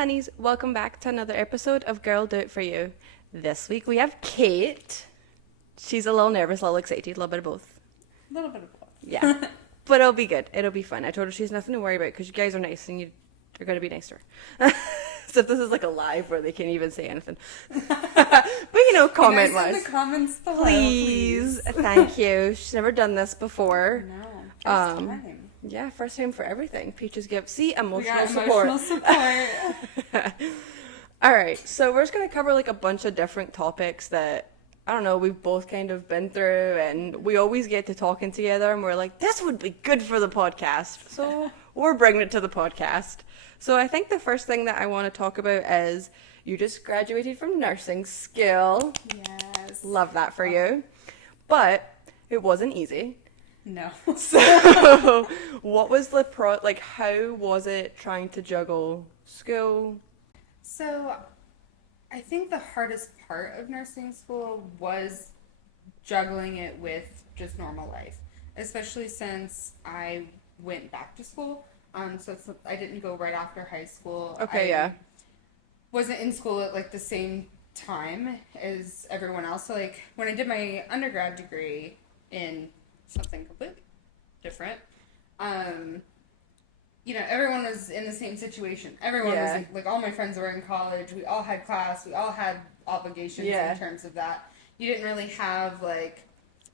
honeys, welcome back to another episode of Girl Do It For You. This week we have Kate. She's a little nervous, a little excited, a little bit of both. A little bit of both. Yeah, but it'll be good. It'll be fun. I told her she's nothing to worry about because you guys are nice and you're going to be nice to her. So if this is like a live where they can't even say anything. But comment wise. In the comments below, please. Thank you. She's never done this before. No, first time. Yeah, first time for everything. Peaches give. See, emotional support. All right, so we're just going to cover like a bunch of different topics that, I don't know, we've both kind of been through, and we always get to talking together, and we're like, this would be good for the podcast. So we're bringing it to the podcast. So I think the first thing that I want to talk about is you just graduated from nursing school. Yes. Love that for you. But it wasn't easy. No. So what was the how was it trying to juggle school? So I think the hardest part of nursing school was juggling it with just normal life, especially since I went back to school. So I didn't go right after high school. Okay, I wasn't in school at like the same time as everyone else. So like when I did my undergrad degree in something completely different, everyone was in the same situation. Everyone was like all my friends were in college. We all had class. We all had obligations in terms of that. You didn't really have like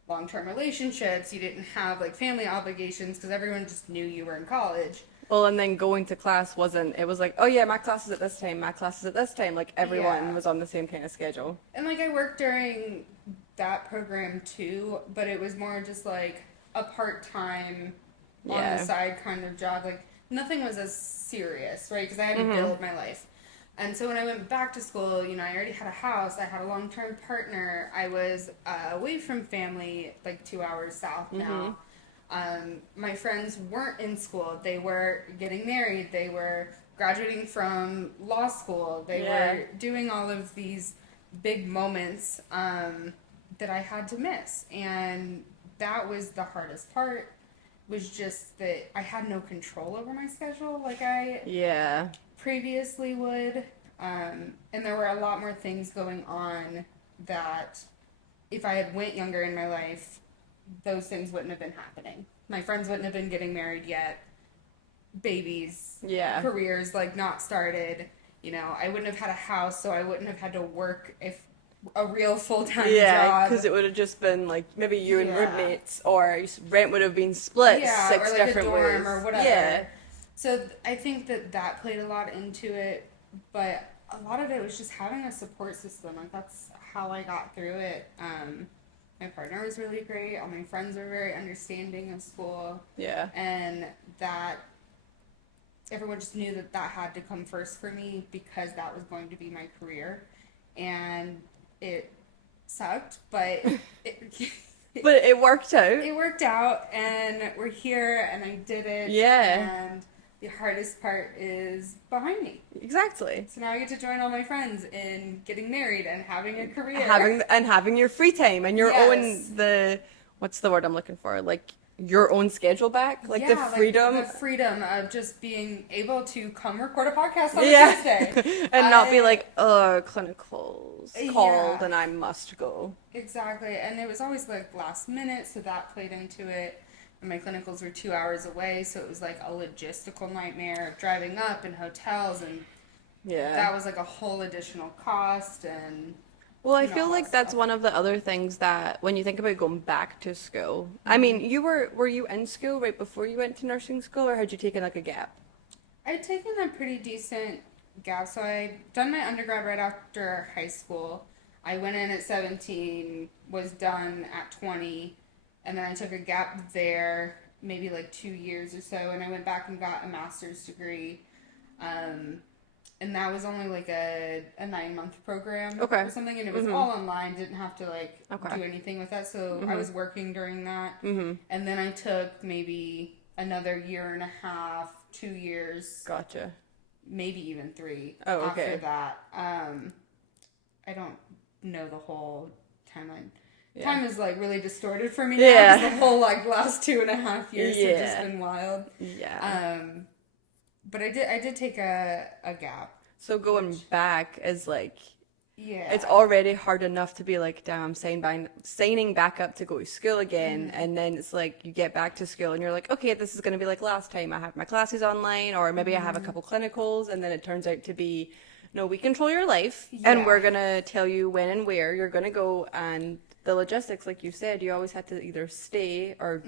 long-term relationships. You didn't have like family obligations because everyone just knew you were in college. Well, and then going to class it was like, oh yeah, my class is at this time, my class is at this time. Like everyone was on the same kind of schedule. And like I worked during that program too, but it was more just like a part-time on the side kind of job. Like nothing was as serious, right? Because I had to build my life. And so when I went back to school, I already had a house. I had a long-term partner. I was away from family, like 2 hours south now. My friends weren't in school. They were getting married. They were graduating from law school. They were doing all of these big moments that I had to miss. And that was the hardest part, was just that I had no control over my schedule like I previously would. And there were a lot more things going on that if I had went younger in my life, those things wouldn't have been happening. My friends wouldn't have been getting married yet. Babies, careers like not started. I wouldn't have had a house, so I wouldn't have had to work if a real full-time job. Yeah, because it would have just been like maybe you and roommates, or rent would have been split six or like different a dorm ways. Or whatever. Yeah. So I think that played a lot into it, but a lot of it was just having a support system. Like that's how I got through it. My partner was really great. All my friends were very understanding of school. Yeah. And that everyone just knew that had to come first for me because that was going to be my career. And it sucked, but but it worked out. It worked out, and we're here, and I did it. Yeah. And the hardest part is behind me. Exactly. So now I get to join all my friends in getting married and having a career. Having your free time and your own, what's the word I'm looking for? Like your own schedule back? Like the freedom. Like the freedom of just being able to come record a podcast on a Tuesday. And not be like, oh, clinicals called and I must go. Exactly. And it was always like last minute, so that played into it. And my clinicals were 2 hours away, so it was like a logistical nightmare of driving up and hotels, and that was like a whole additional cost. And well, I feel like that's one of the other things that when you think about going back to school, I mean, were you in school right before you went to nursing school, or had you taken like a gap? I'd taken a pretty decent gap, so I'd done my undergrad right after high school. I went in at 17, was done at 20. And then I took a gap there, maybe like 2 years or so, and I went back and got a master's degree. And that was only like a 9-month program or something, and it was all online, didn't have to do anything with that. So I was working during that. And then I took maybe another year and a half, 2 years. Gotcha. Maybe even 3 after that. I don't know the whole timeline. Time is like really distorted for me now because the whole last 2.5 years have just been wild. Yeah. But I did take a gap. So going back is like, yeah, it's already hard enough to be like, damn, I'm signing back up to go to school again. Mm-hmm. And then it's like, you get back to school and you're like, okay, this is going to be like last time. I have my classes online, or maybe I have a couple clinicals. And then it turns out to be, no, we control your life. And Yeah. we're going to tell you when and where you're going to go. And the logistics, like you said, you always had to either stay or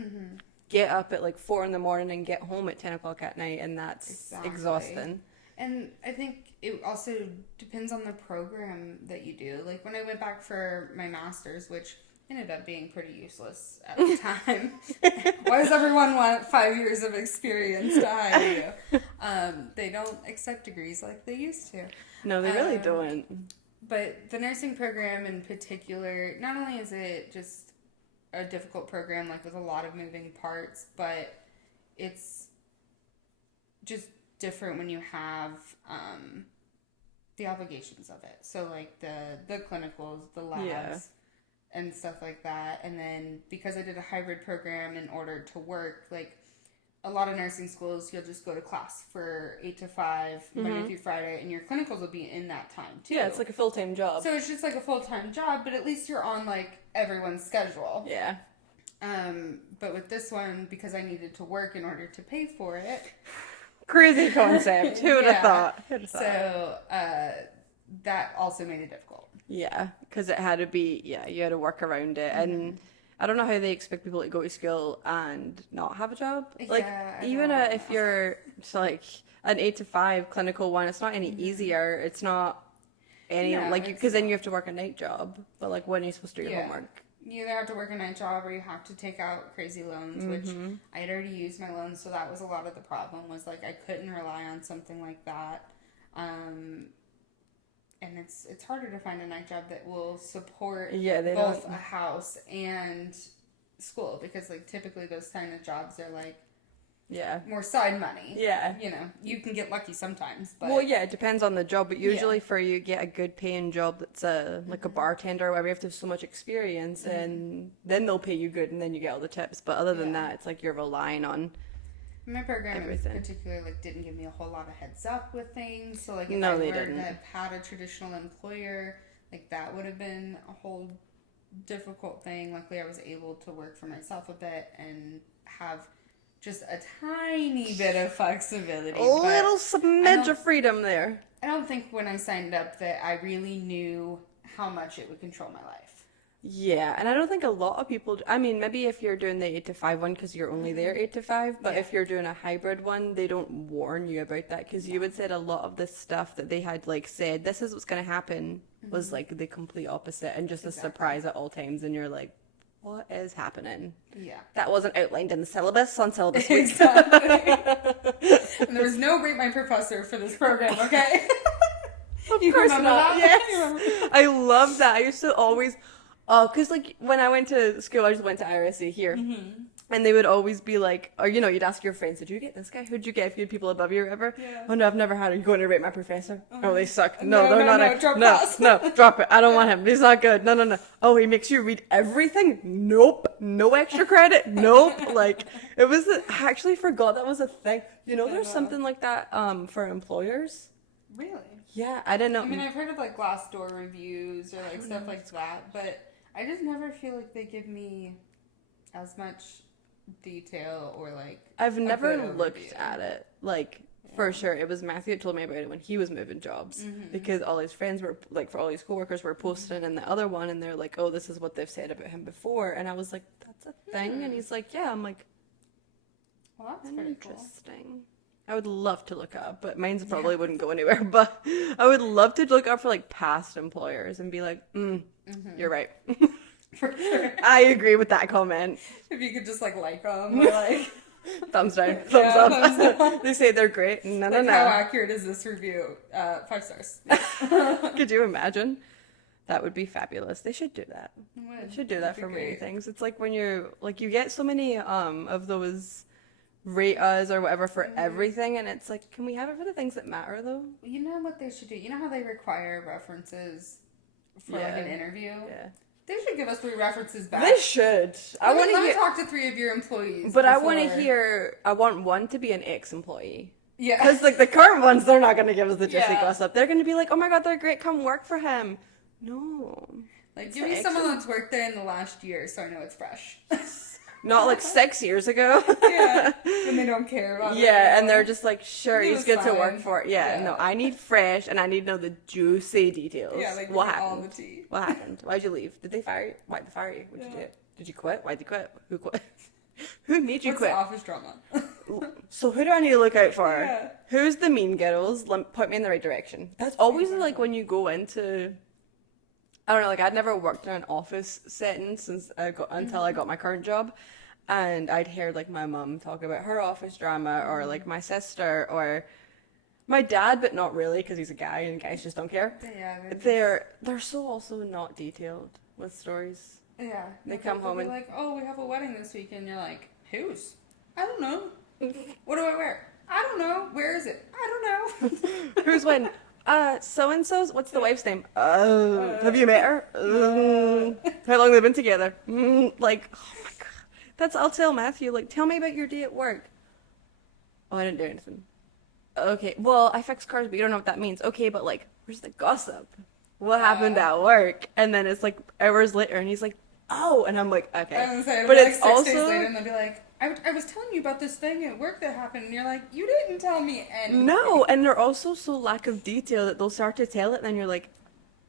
get up at like 4 a.m. and get home at 10 o'clock at night. And that's exhausting. And I think it also depends on the program that you do. Like when I went back for my master's, which ended up being pretty useless at the time. Why does everyone want 5 years of experience to hire you? They don't accept degrees like they used to. No, they really don't. But the nursing program in particular, not only is it just a difficult program, like with a lot of moving parts, but it's just different when you have the obligations of it. So like the clinicals, the labs, and stuff like that. And then because I did a hybrid program in order to work, like a lot of nursing schools, you'll just go to class for 8 to 5, Monday through Friday, and your clinicals will be in that time too. Yeah, it's like a full-time job. So it's just like a full-time job, but at least you're on like everyone's schedule. Yeah. But with this one, because I needed to work in order to pay for it. Crazy concept. Who would have thought? So that also made it difficult. Yeah, because it had to be, you had to work around it. And I don't know how they expect people to go to school and not have a job. Like, even if you're like an 8 to 5 clinical one, it's not any easier. It's not any, because then you have to work a night job. But like, when are you supposed to do your homework? You either have to work a night job or you have to take out crazy loans, which I had already used my loans, so that was a lot of the problem, was like I couldn't rely on something like that. And it's harder to find a night job that will support both a house and school, because like typically those kind of jobs are like more side money. Yeah. You know, you can get lucky sometimes, but well, yeah, it depends on the job, but usually for you get a good paying job that's like a bartender or whatever, you have to have so much experience, and then they'll pay you good, and then you get all the tips. But other than that, it's like you're relying on my program everything. In particular like didn't give me a whole lot of heads up with things. So like if no, I they were didn't. to have had a traditional employer, like that would have been a whole difficult thing. Luckily I was able to work for myself a bit and have just a tiny bit of flexibility. A little smidge of freedom there. I don't think when I signed up that I really knew how much it would control my life. Yeah, and I don't think a lot of people, I mean, maybe if you're doing the 8 to 5 one because you're only there 8 to 5, but if you're doing a hybrid one, they don't warn you about that, because you would said a lot of the stuff that they had like said, this is what's going to happen, was like the complete opposite and just a surprise at all times, and you're like, what is happening? Yeah. That wasn't outlined in the syllabus on syllabus week. Exactly. And there was no Rate My Professor for this program, okay? Of course not. Yes. I love that. I used to always, because like when I went to school, I just went to IRSC here. And they would always be like, or you know, you'd ask your friends, did you get this guy? Who'd you get if you had people above you or ever? Yeah. Oh no, I've never had him. You going to Rate My Professor? Oh, they suck. No, they're not. Drop Drop it. I don't want him. He's not good. No. Oh, he makes you read everything? Nope. No extra credit? Nope. Like, it was, I actually forgot that was a thing. You know, there's something like that for employers. Really? Yeah, I didn't know. I mean, I've heard of like Glassdoor reviews or like stuff like that, but I just never feel like they give me as much detail or like I've never looked at it, like for sure. It was Matthew that told me about it when he was moving jobs, because all his friends were like, for all his coworkers were posting in the other one, and they're like, oh, this is what they've said about him before, and I was like, that's a thing. And he's like, yeah. I'm like, well, that's pretty interesting. Cool. I would love to look up, but mine's probably wouldn't go anywhere. But I would love to look up for like past employers and be like, you're right. For sure. I agree with that comment. If you could just like them or like thumbs down, thumbs up. They say they're great. No. How accurate is this review? 5 stars. Could you imagine? That would be fabulous. They should do that. They should do that for many things. It's like when you're like, you get so many of those rate us or whatever for everything, and it's like, can we have it for the things that matter though? You know what they should do? You know how they require references for like an interview? Yeah. They should give us 3 references back. They should. Let me talk to 3 of your employees. But I want to hear, I want one to be an ex-employee. Yeah. Because like the current ones, they're not gonna give us the juicy Yeah. gossip. They're gonna be like, oh my god, they're great. Come work for him. No. Like, give me someone that's worked there in the last year so I know it's fresh. Not like 6 years ago. Yeah. And they don't care about it. Yeah, and they're just like, sure, He he's was good to fine. work for. Yeah, Yeah. no, I need fresh and I need to know the juicy details. Yeah, like, what give me all happened? the tea. What happened? Why'd you leave? Did they fire you? Why'd they fire you? What'd you Yeah. do? Did you quit? Why'd you quit? Who quit? Who made you What's quit? the office drama? So who do I need to look out for? Yeah. Who's the mean girls? Point me in the right direction. That's always like when you go into, I don't know, like I'd never worked in an office setting until I got my current job, and I'd hear like my mum talk about her office drama, or like my sister, or my dad, but not really because he's a guy and guys just don't care. Yeah. They're so also not detailed with stories. Yeah. They come home and like, oh, we have a wedding this weekend. You're like, whose? I don't know. What do I wear? I don't know. Where is it? I don't know. Who's when? So and so's. What's the wife's name? Have you met her? How long have they been together? Like, oh my god. I'll tell Matthew. Like, tell me about your day at work. Oh, I didn't do anything. Okay, well, I fix cars, but you don't know what that means. Okay, but like, where's the gossip? What happened at work? And then it's like hours later, and he's like, oh, and I'm like, okay. I was gonna say, But like it's 6 also days later, and they'll be like, I was telling you about this thing at work that happened, and you're like, you didn't tell me anything. no, and they're also so lack of detail that they'll start to tell it, and then you're like,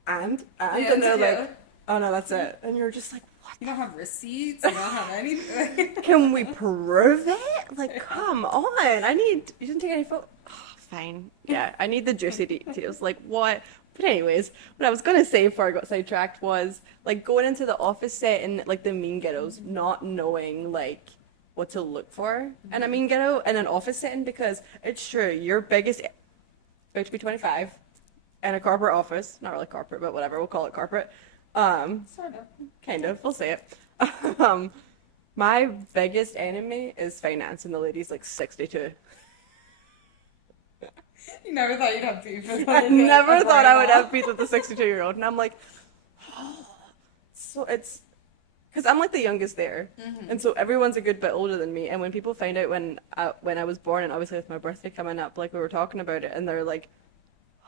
and they're like, oh no, that's it, and you're just like, what? You don't have receipts. You don't have anything. Can we prove it? Like, come on, you didn't take any photo. Oh, fine, yeah, I need the juicy details. Like what? But anyways, what I was gonna say before I got sidetracked was like going into the office set and like the mean ghettos, not knowing like what to look for in a mean ghetto in an office setting, because it's true, your biggest about to be 25 in a corporate office, not really corporate, but whatever, we'll call it corporate. Sort of. Kind of, we'll say it. My biggest enemy is finance, and the lady's like 62. You never thought you'd have beef with I never thought I would have beef with a 62-year-old, and I'm like, oh. So it's because I'm like the youngest there, and so everyone's a good bit older than me. And when people find out when I was born, and obviously with my birthday coming up, like we were talking about it, and they're like,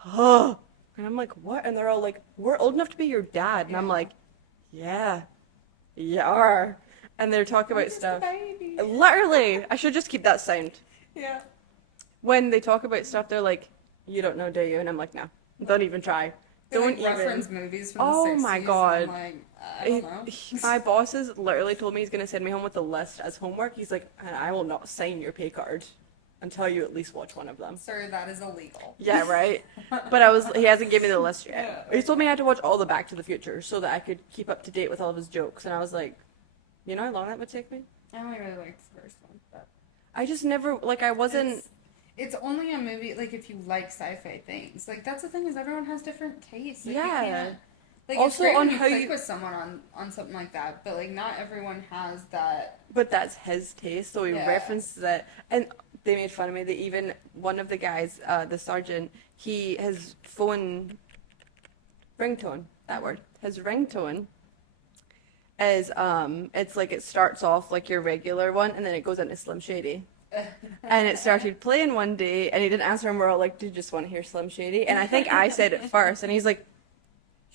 oh, and I'm like, what? And they're all like, we're old enough to be your dad, and I'm like, yeah, you are. And they're talking about stuff. Literally, I should just keep that sound. Yeah. When they talk about stuff, they're like, you don't know, do you? And I'm like, no, don't even try. Don't like even. reference movies from Oh the 60s. my god. I'm like, I don't know. My boss has literally told me he's going to send me home with a list as homework. He's like, and I will not sign your pay card until you at least watch one of them. Sir, that is illegal. Yeah, right? But he hasn't given me the list yet. Yeah. He told me I had to watch all the Back to the Future so that I could keep up to date with all of his jokes. And I was like, you know how long that would take me? I only really liked the first one, but I just never, like, I wasn't. It's only a movie, like, if you like sci-fi things. Like, that's the thing, is everyone has different tastes. Like, Yeah. You can't, like, Also it's great on when you how click you- with someone on something like that, but, like, not everyone has that. But that's his taste, so he Yeah. referenced that. And they made fun of me. They even, one of the guys, the sergeant, his phone ringtone, that word, his ringtone is, it's like it starts off like your regular one, and then it goes into Slim Shady. And it started playing one day, and he didn't answer, and we're all like, do you just want to hear Slim Shady? And I think I said it first, and he's like,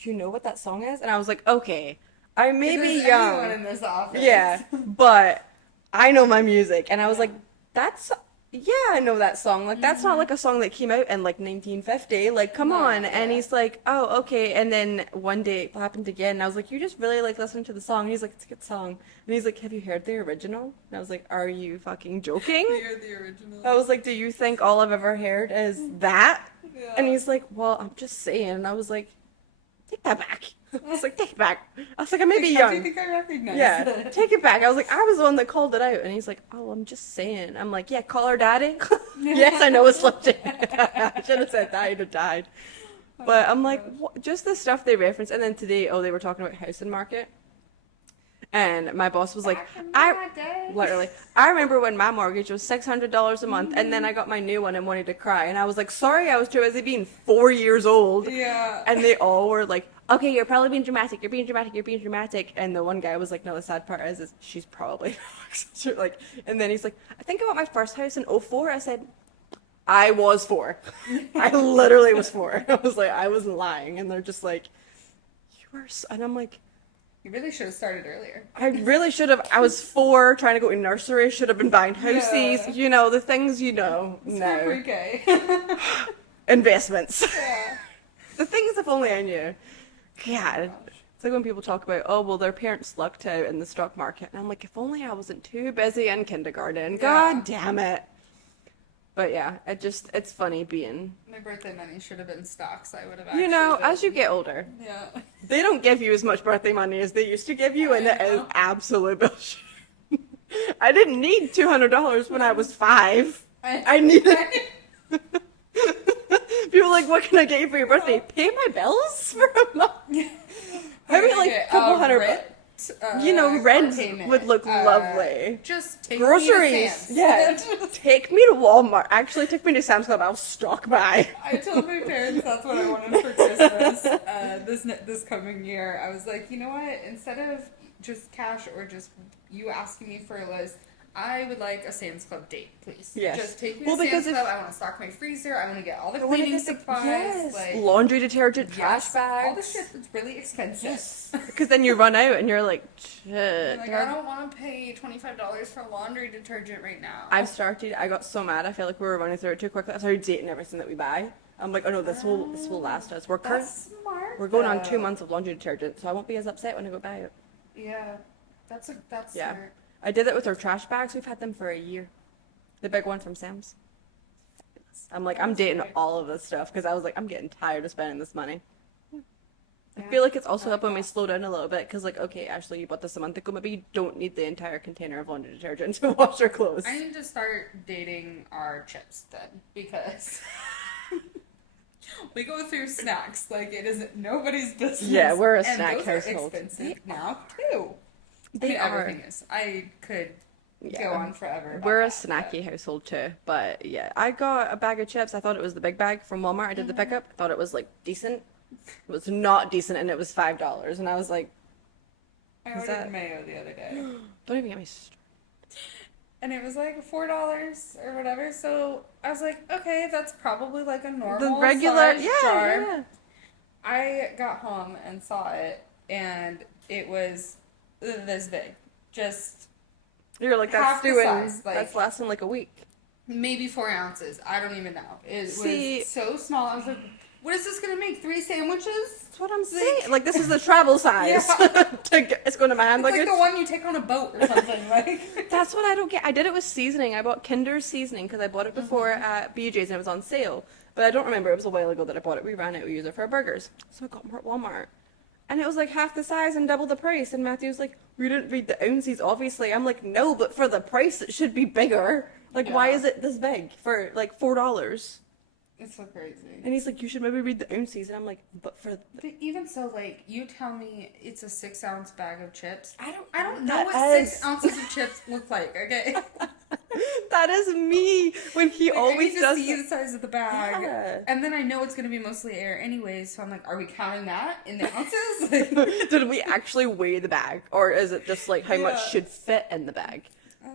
do you know what that song is? And I was like, okay, I may be There's young. anyone in this office. Yeah, but I know my music. And I was like, I know that song. Like, that's not like a song that came out in like 1950. Like, come No, on. yeah. And he's like, oh, okay. And then one day it happened again. And I was like, you just really like listening to the song. And he's like, it's a good song. And he's like, have you heard the original? And I was like, are you fucking joking? You're the original. I was like, do you think all I've ever heard is that? Yeah. And he's like, well, I'm just saying. And I was like, take that back. I was like, take it back. I was like, I may be How do you young. think I recognize Yeah, it? take it back. I was like, I was the one that called it out. And he's like, oh, I'm just saying. I'm like, yeah, call her daddy. Yes, I know it's legit. I should have said that. I'd have died. But I'm like, what? Just the stuff they reference. And then today, they were talking about housing market. And my boss was like, literally, I remember when my mortgage was $600 a month, and then I got my new one and wanted to cry. And I was like, sorry, I was too busy being 4 years old. Yeah. And they all were like, okay, you're probably being dramatic, you're being dramatic, you're being dramatic. And the one guy was like, no, the sad part is she's probably like, and then he's like, I think I bought my first house in '04. I said, I was 4. I literally was 4. I was like, I wasn't lying. And they're just like, you were so... And I'm like... You really should have started earlier. I really should have. I was 4, trying to go to nursery, should have been buying houses. You know, the things you know. No. Pre-K. Investments. Yeah. The things if only I knew. God. It's like when people talk about, oh, well, their parents lucked out in the stock market. And I'm like, if only I wasn't too busy in kindergarten. Yeah. God damn it. But yeah, it's funny being... My birthday money should have been stocks. I would have actually as you get older, Yeah. they don't give you as much birthday money as they used to give you, and it is absolute bullshit. I didn't need $200 when I was 5. I needed... People are like, what can I get you for your birthday? Pay my bills for a month? Maybe like a couple hundred bucks. Rent would look lovely. Just take groceries. Me to Sam's. Yeah. Take me to Walmart. Actually, take me to Sam's Club. I'll stock by. I told my parents that's what I wanted for Christmas this coming year. I was like, you know what? Instead of just cash or just you asking me for a list, I would like a Sam's Club date, please. Yes. Just take me to Sam's Club. I want to stock my freezer. I want to get all the cleaning supplies. Yes. Like, laundry detergent, trash bags. All the shit that's really expensive. Yes. Because then you run out and you're like, shit. Like, I don't want to pay $25 for laundry detergent right now. I got so mad. I feel like we were running through it too quickly. I started dating everything that we buy. I'm like, oh no, this will last us. We're smart. We're going on 2 months of laundry detergent, so I won't be as upset when I go buy it. Yeah. That's yeah. smart. I did it with our trash bags. We've had them for a year. The big one from Sam's. I'm like, I'm dating all of this stuff because I was like, I'm getting tired of spending this money. I feel like it's also helping me slow down a little bit because, like, okay, Ashley, you bought this a month ago. Maybe you don't need the entire container of laundry detergent to wash your clothes. I need to start dating our chips then because we go through snacks like it is nobody's business. Yeah, we're a and snack those household. Are expensive now too. Everything is. I could go on forever. We're a snacky household too, but yeah, I got a bag of chips. I thought it was the big bag from Walmart. I did the pickup. I thought it was like decent. It was not decent, and it was $5. And I was like, I ordered mayo the other day. Don't even get me started. And it was like $4 or whatever. So I was like, okay, that's probably like a normal the regular jar. Yeah. I got home and saw it, and it was this big. Just you're like, that's that's lasting like a week. Maybe 4 ounces. I don't even know. It was so small. I was like, what is this gonna make? 3 sandwiches? That's what I'm saying. Like, this is the travel size. It's going to my hand it's luggage. Like the one you take on a boat or something. Like that's what I don't get. I did it with seasoning. I bought Kinder's seasoning because I bought it before at BJ's and it was on sale. But I don't remember. It was a while ago that I bought it. We ran out. We used it for our burgers. So I got more at Walmart. And it was like half the size and double the price. And Matthew's like, we didn't read the ounces, obviously. I'm like, no, but for the price, it should be bigger. Like, why is it this big for like $4? It's so crazy. And he's like, you should maybe read the ounces. And I'm like, but for... But even so, like, you tell me it's a 6-ounce bag of chips. I don't know what 6 ounces of chips look like, okay? That is me. When he always does... I need to see the size of the bag. Yeah. And then I know it's going to be mostly air anyways, so I'm like, are we counting that in the ounces? Did we actually weigh the bag? Or is it just like how much should fit in the bag?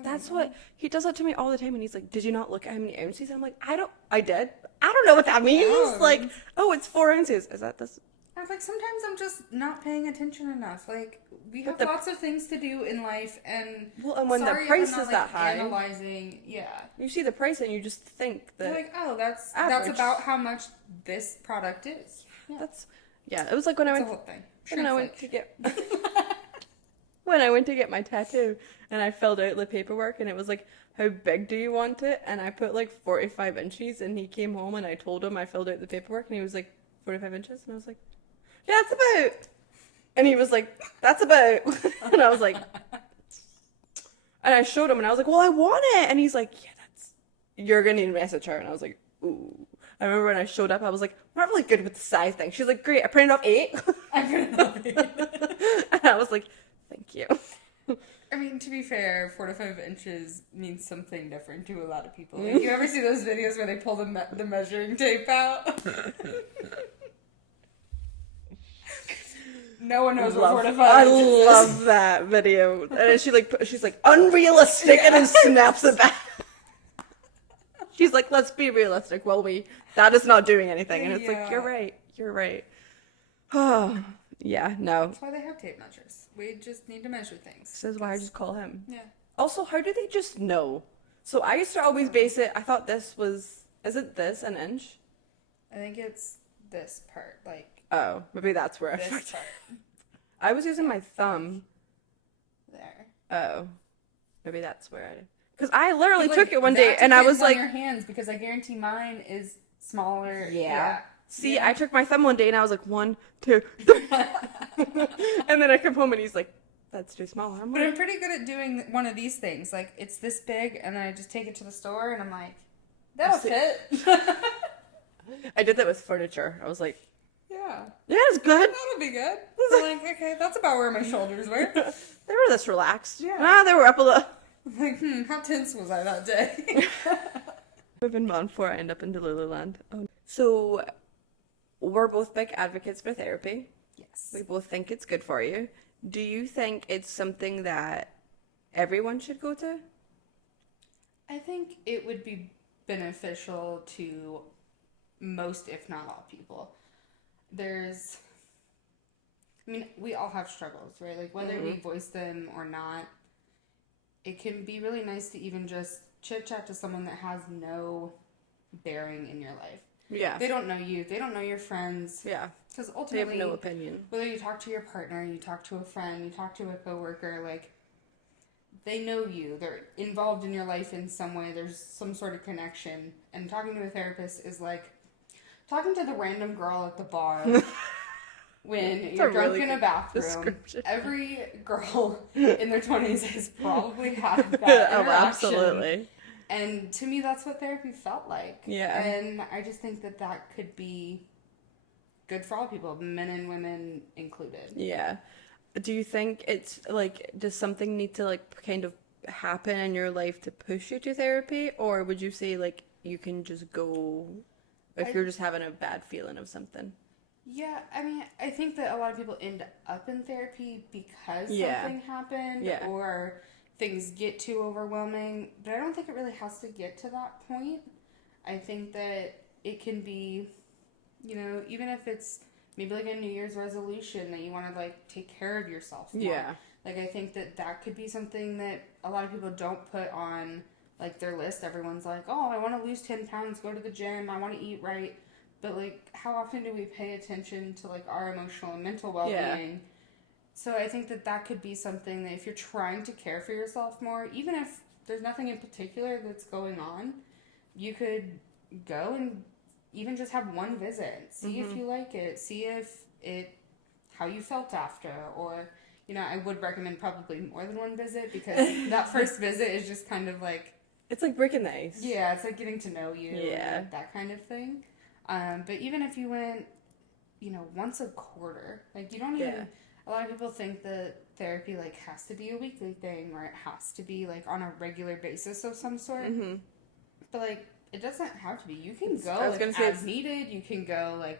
That's what... He does that to me all the time, and he's like, did you not look at how many ounces? And I'm like, I did. I don't know what that means. Yeah. Like, oh, it's 4 ounces. Is that this? I was like, sometimes I'm just not paying attention enough. Like, we have lots of things to do in life, and when the price is that high, analyzing, you see the price and you just think that you're like, oh, that's about how much this product is. Yeah. It was like when I went to get when I went to get my tattoo, and I filled out the paperwork, and it was like, how big do you want it? And I put like 45 inches, and he came home, and I told him I filled out the paperwork, and he was like, 45 inches? And I was like, yeah, that's about. And he was like, that's about. And I was like, and I showed him, and I was like, well, I want it. And he's like, yeah, you're going to need to message her. And I was like, ooh. I remember when I showed up, I was like, I'm not really good with the size thing. She's like, great, I printed off 8. I printed off 8. And I was like, thank you. I mean, to be fair, 4 to 5 inches means something different to a lot of people. Like, you ever see those videos where they pull the measuring tape out? No one knows what 4 to 5 inches is. I love that video. And she's like, unrealistic, and then snaps it back. He's like, let's be realistic. Well, that is not doing anything. And it's like, you're right. Oh, yeah, no. That's why they have tape measures. We just need to measure things. This is why I just call him. Yeah. Also, how do they just know? So I used to always base it, I thought is it this, an inch? I think it's this part, like. Oh, maybe that's where I fucked This part. I was using my thumb. There. Oh, maybe that's where because I literally Like, took it one day that and I was depends on like, your hands, because I guarantee mine is smaller. yeah. See, Yeah. I took my thumb one day and I was like, 1, 2, 3. And then I come home and he's like, that's too small. But I'm pretty good at doing one of these things. Like, it's this big, and then I just take it to the store, and I'm like, that'll fit. I did that with furniture. I was like, yeah, it's good. that'll be good. So like, okay, that's about where my shoulders were. They were this relaxed. Yeah. They were up a little. I'm like, how tense was I that day? Moving on before I end up in Lululand. Oh. So, we're both big advocates for therapy. Yes. We both think it's good for you. Do you think it's something that everyone should go to? I think it would be beneficial to most, if not all, people. We all have struggles, right? Like, whether we voice them or not, it can be really nice to even just chit-chat to someone that has no bearing in your life. Yeah. They don't know you. They don't know your friends. Yeah. Because ultimately, they have no opinion. Whether you talk to your partner, you talk to a friend, you talk to a coworker, like, they know you. They're involved in your life in some way. There's some sort of connection. And talking to a therapist is like talking to the random girl at the bar when you're drunk in a bathroom. Every girl in their 20s has probably had that interaction. Absolutely. And to me, that's what therapy felt like. Yeah. And I just think that could be good for all people, men and women included. Yeah. Do you think it's like, does something need to like kind of happen in your life to push you to therapy? Or would you say like you can just go if you're just having a bad feeling of something? Yeah, I mean, I think that a lot of people end up in therapy because something happened or things get too overwhelming, but I don't think it really has to get to that point. I think that it can be, even if it's maybe like a New Year's resolution that you want to like take care of yourself more. Yeah. Like, I think that could be something that a lot of people don't put on like their list. Everyone's like, oh, I want to lose 10 pounds, go to the gym, I want to eat right. But like, how often do we pay attention to like our emotional and mental well-being? Yeah. So I think that could be something that if you're trying to care for yourself more, even if there's nothing in particular that's going on, you could go and even just have one visit. See if you like it. See how you felt after. Or, I would recommend probably more than one visit, because that first visit is just kind of like... It's like breaking the ice. Yeah, it's like getting to know you. Yeah. And that kind of thing. But even if you went, once a quarter, like, you don't even... Yeah. A lot of people think that therapy, like, has to be a weekly thing, or it has to be, like, on a regular basis of some sort. Mm-hmm. But, like, it doesn't have to be. You can go as needed. You can go, like,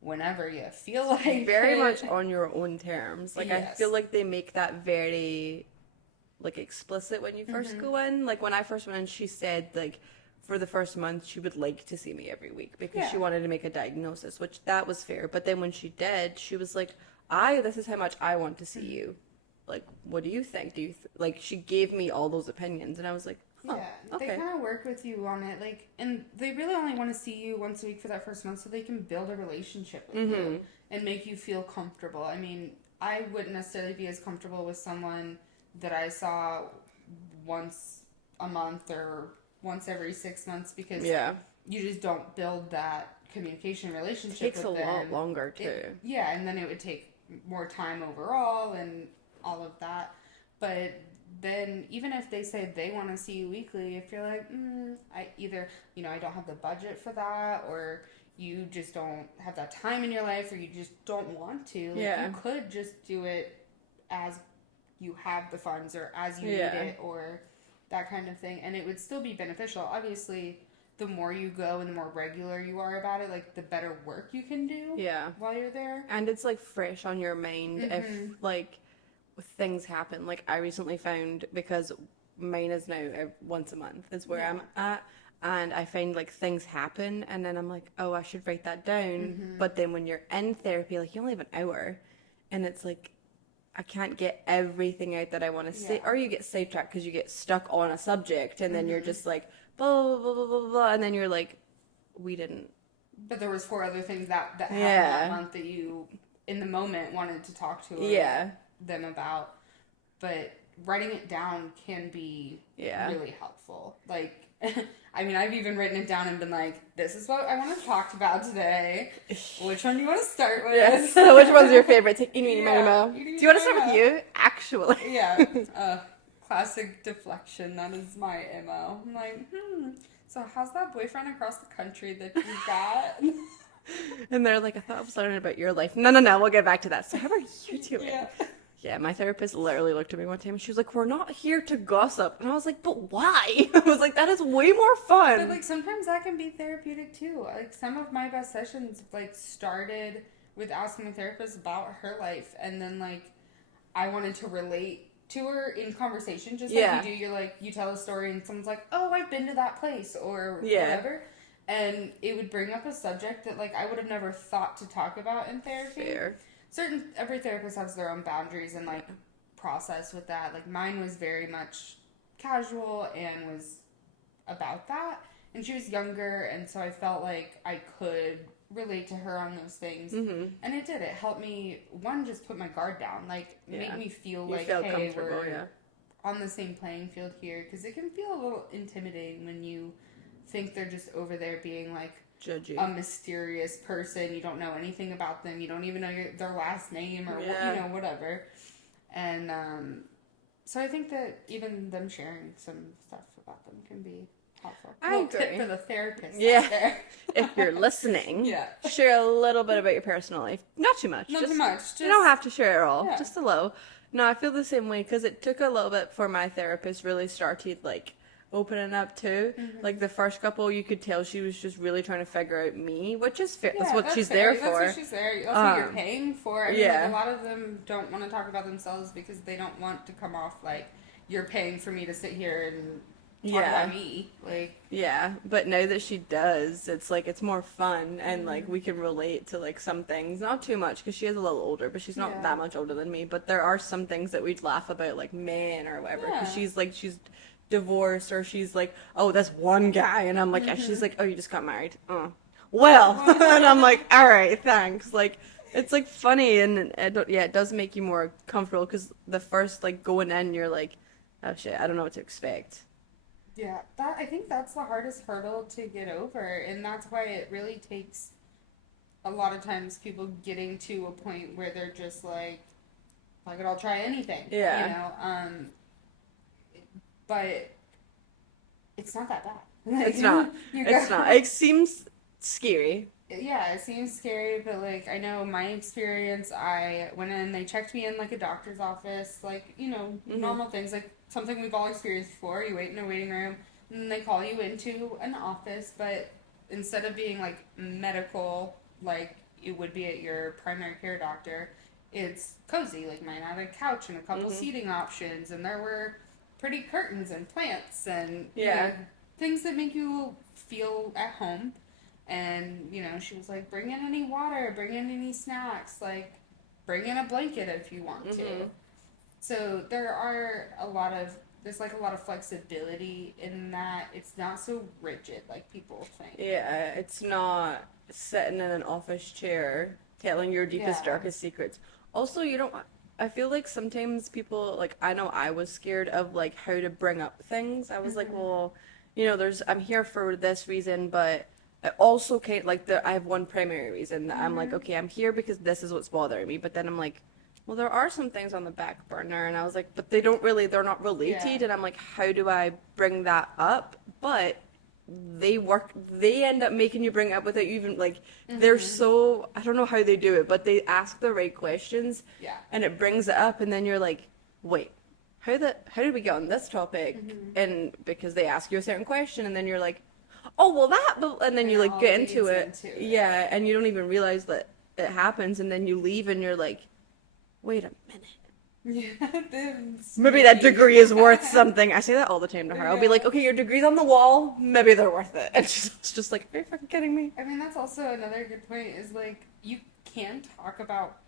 whenever you feel like very much on your own terms. Like, yes. I feel like they make that very, like, explicit when you first go in. Like, when I first went in, she said, like, for the first month, she would like to see me every week because she wanted to make a diagnosis, which that was fair. But then when she did, she was like, this is how much I want to see you. Like, what do you think? Like, she gave me all those opinions, and I was like, they kind of work with you on it. Like, and they really only want to see you once a week for that first month so they can build a relationship with you and make you feel comfortable. I mean, I wouldn't necessarily be as comfortable with someone that I saw once a month or once every 6 months, because you just don't build that communication relationship with them. It takes a lot longer, too. And then it would take more time overall and all of that. But then even if they say they want to see you weekly, if you're like, I don't have the budget for that, or you just don't have that time in your life, or you just don't want to, you could just do it as you have the funds or as you need it, or that kind of thing, and it would still be beneficial. Obviously, the more you go and the more regular you are about it, like, the better work you can do while you're there. And it's, like, fresh on your mind if, like, things happen. Like, I recently found, because mine is now once a month is where I'm at, and I find like things happen, and then I'm like, oh, I should write that down. But then when you're in therapy, like you only have an hour, and it's like I can't get everything out that I want to say, or you get sidetracked because you get stuck on a subject, and then you're just like blah blah blah blah blah, blah, and then you're like, we didn't. But there was 4 other things that happened that month that you, in the moment, wanted to talk to them about. But writing it down can be really helpful. Like, I mean, I've even written it down and been like, this is what I want to talk about today. Which one do you want to start with? Yes. So which one's your favorite? Do you want to start with you? Actually. Yeah. Classic deflection. That is my MO. I'm like, so how's that boyfriend across the country that you got? And they're like, I thought I was learning about your life. No, we'll get back to that. So how are you doing? Yeah, my therapist literally looked at me one time and she was like, we're not here to gossip. And I was like, but why? I was like, that is way more fun. But like sometimes that can be therapeutic too. Like some of my best sessions like started with asking my therapist about her life, and then like I wanted to relate to her in conversation, just like you do. You're like, you tell a story and someone's like, oh, I've been to that place or whatever. And it would bring up a subject that like I would have never thought to talk about in therapy. Fair. Every therapist has their own boundaries and like process with that. Like mine was very much casual and was about that. And she was younger, and so I felt like I could relate to her on those things. And it did. It helped me, one, just put my guard down. Like, make me feel like, hey, we're on the same playing field here. Because it can feel a little intimidating when you think they're just over there being like, judgy, a mysterious person. You don't know anything about them. You don't even know their last name or whatever. And so I think that even them sharing some stuff about them can be helpful. I agree. Tip for the therapist out there. If you're listening, share a little bit about your personal life. Not too much. Not too much. You don't have to share it all. Yeah. Just a little. No, I feel the same way because it took a little bit for my therapist really started like opening up too. Like the first couple, you could tell she was just really trying to figure out me, which is fair. That's what she's there for. That's what she's there. That's what you're paying for. I mean, like, a lot of them don't want to talk about themselves because they don't want to come off like you're paying for me to sit here and talk about me. Like, but now that she does, it's like it's more fun and like we can relate to like some things. Not too much because she is a little older, but she's not that much older than me. But there are some things that we'd laugh about, like men or whatever, because she's divorced, or she's like, oh, that's one guy, and I'm like, she's like, oh, you just got married. Well, and I'm like, all right, thanks. Like, it's like funny, and it does make you more comfortable because the first like going in, you're like, oh shit, I don't know what to expect. Yeah, I think that's the hardest hurdle to get over, and that's why it really takes a lot of times people getting to a point where they're just like I'll try anything. Yeah. You know, but it's not that bad. Like, it's not. It's not. It seems scary. Yeah, it seems scary, but like I know my experience. I went in, they checked me in like a doctor's office, like normal things, like something we've all experienced before. You wait in a waiting room, and then they call you into an office, but instead of being like medical, like it would be at your primary care doctor, it's cozy. Like mine had a couch and a couple seating options, and there were pretty curtains and plants and things that make you feel at home. And she was like, bring in any water, bring in any snacks, like bring in a blanket if you want to. So there's a lot of flexibility in that. It's not so rigid like people think. Yeah, it's not sitting in an office chair telling your deepest, darkest secrets. Also, I feel like sometimes people, like, I know I was scared of, like, how to bring up things. I was like, well, I'm here for this reason, but I also can't, like, I have one primary reason that I'm like, okay, I'm here because this is what's bothering me. But then I'm like, well, there are some things on the back burner. And I was like, but they're not related. Yeah. And I'm like, how do I bring that up? But they end up making you bring it up without you even, like, they're so, I don't know how they do it, but they ask the right questions. Yeah. And it brings it up. And then you're like, wait, how did we get on this topic? And because they ask you a certain question, and then you're like, oh, well, and then you like get into it. Yeah, and you don't even realize that it happens, and then you leave and you're like, wait a minute. Yeah, maybe that degree is worth something. I say that all the time to her. I'll be like, okay, your degree's on the wall. Maybe they're worth it. And she's just like, are you fucking kidding me? I mean, that's also another good point is, like, you can talk about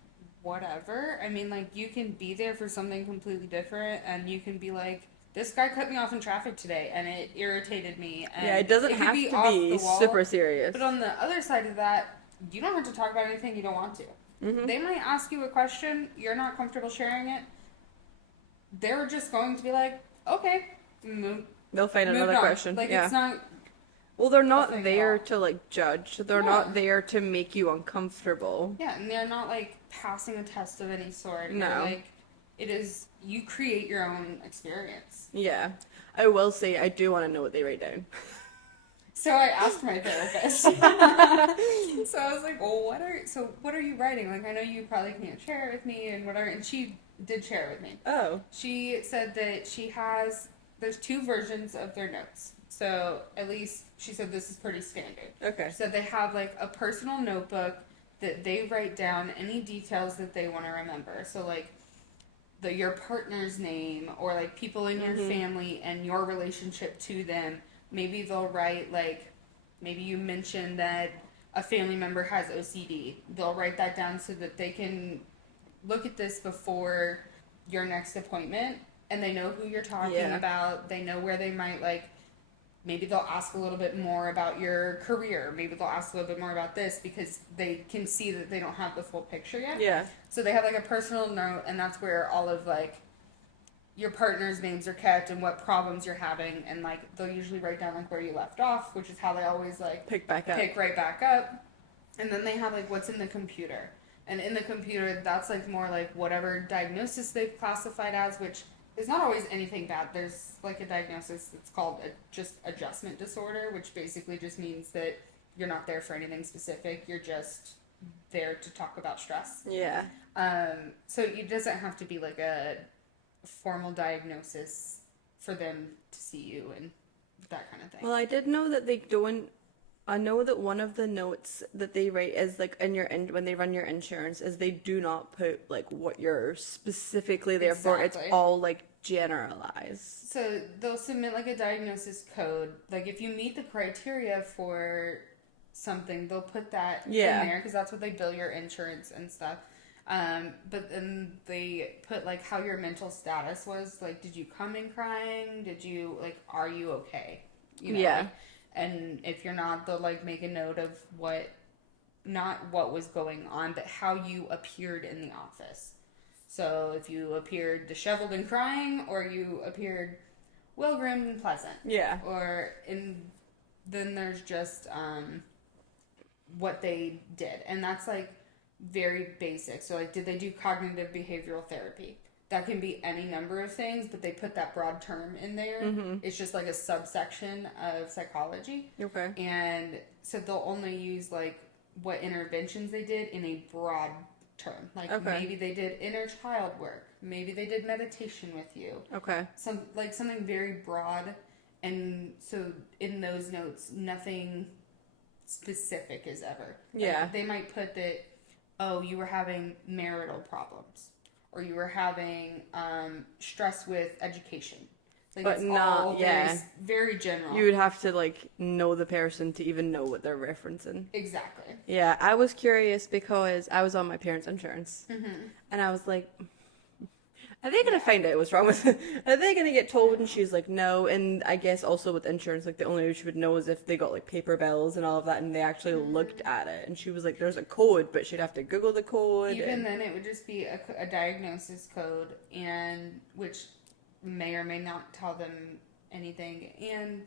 whatever. I mean, like, you can be there for something completely different, and you can be like, this guy cut me off in traffic today, and it irritated me. And yeah, it doesn't have to be super serious. But on the other side of that, you don't have to talk about anything you don't want to. Mm-hmm. They might ask you a question, you're not comfortable sharing it. They're just going to be like, okay, they'll find another question. Like, yeah. It's not. Well, they're not there to, like, judge. They're not there to make you uncomfortable. Yeah, and they're not, like, passing a test of any sort. No. Like, it is, you create your own experience. Yeah. I will say, I do want to know what they write down. So I asked my therapist. So I was like, well, what are you writing? Like, I know you probably can't share it with me and whatever. And she did share it with me. Oh. She said that there's 2 versions of their notes. So at least she said this is pretty standard. Okay. So they have, like, a personal notebook that they write down any details that they want to remember. So, like, your partner's name or, like, people in your family and your relationship to them. Maybe they'll write, like, maybe you mentioned that a family member has OCD. They'll write that down so that they can look at this before your next appointment, and they know who you're talking about. They know where they might, like, maybe they'll ask a little bit more about your career. Maybe they'll ask a little bit more about this because they can see that they don't have the full picture yet. Yeah. So they have, like, a personal note, and that's where all of, like, your partner's names are kept and what problems you're having, and, like, they'll usually write down, like, where you left off, which is how they always, like, pick right back up. And then they have, like, what's in the computer. And in the computer, that's, like, more like whatever diagnosis they've classified as, which is not always anything bad. There's, like, a diagnosis that's called just adjustment disorder, which basically just means that you're not there for anything specific. You're just there to talk about stress. Yeah. So it doesn't have to be, like, a formal diagnosis for them to see you and that kind of thing. Well, I did know that they don't. I know that one of the notes that they write is, like, when they run your insurance, is they do not put, like, what you're specifically there for. It's all, like, generalized. So they'll submit, like, a diagnosis code. Like, if you meet the criteria for something, they'll put that in there because that's what they bill your insurance and stuff. But then they put, like, how your mental status was. Like, did you come in crying? Did you, like, are you okay? You know, yeah. Like, and if you're not, they'll, like, make a note of not what was going on, but how you appeared in the office. So if you appeared disheveled and crying, or you appeared well-groomed and pleasant. Yeah. Then there's just, what they did. And that's, like, very basic. So, like, did they do cognitive behavioral therapy? That can be any number of things, but they put that broad term in there. Mm-hmm. It's just, like, a subsection of psychology. Okay. And so they'll only use, like, what interventions they did in a broad term. Like, maybe they did inner child work. Maybe they did meditation with you. Okay. Something very broad. And so in those notes, nothing specific is ever. Yeah. Like, they might put that, oh, you were having marital problems, or you were having stress with education. Like, but it's not, all very general. You would have to, like, know the person to even know what they're referencing. Exactly. Yeah, I was curious because I was on my parents' insurance. Mm-hmm. And I was like, are they going to find out what's wrong with it? Are they going to get told? And she's like, no. And I guess also with insurance, like, the only way she would know is if they got, like, paper bills and all of that, and they actually looked at it. And she was like, there's a code, but she'd have to Google the code. Even then, it would just be a diagnosis code, and which may or may not tell them anything. And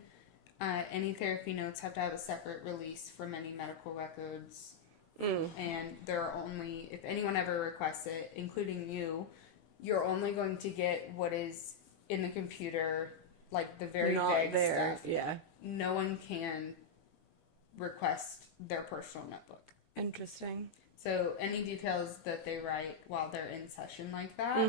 any therapy notes have to have a separate release from any medical records. And there are only, if anyone ever requests it, including you're only going to get what is in the computer, like the very vague stuff. Yeah. No one can request their personal notebook. Interesting. So any details that they write while they're in session like that,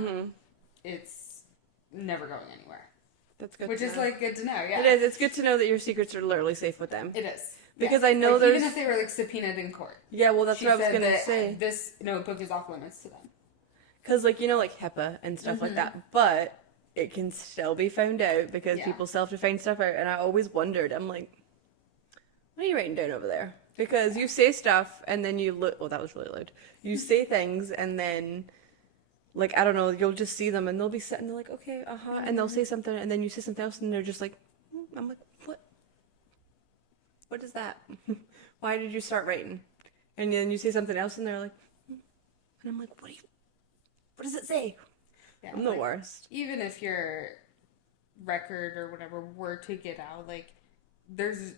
it's never going anywhere. That's good. Which is like good to know. Yeah, it is. It's good to know that your secrets are literally safe with them. It is. Because I know there's... Even if they were, like, subpoenaed in court. Yeah, well, that's what I was going to say. This notebook is off limits to them. because like, you know, like HIPAA and stuff like that, but it can still be found out because people still have to find stuff out. And I always wondered, I'm like, what are you writing down over there? Because you say stuff and then you look, oh, that was really loud. You say things and then, like, I don't know, you'll just see them and they'll be sitting there like, okay, and they'll say something and then you say something else and they're just like, I'm like, what? What is that? Why did you start writing? And then you say something else and they're like, and I'm like, what does it say? Yeah, I'm the worst. Even if your record or whatever were to get out, like, there's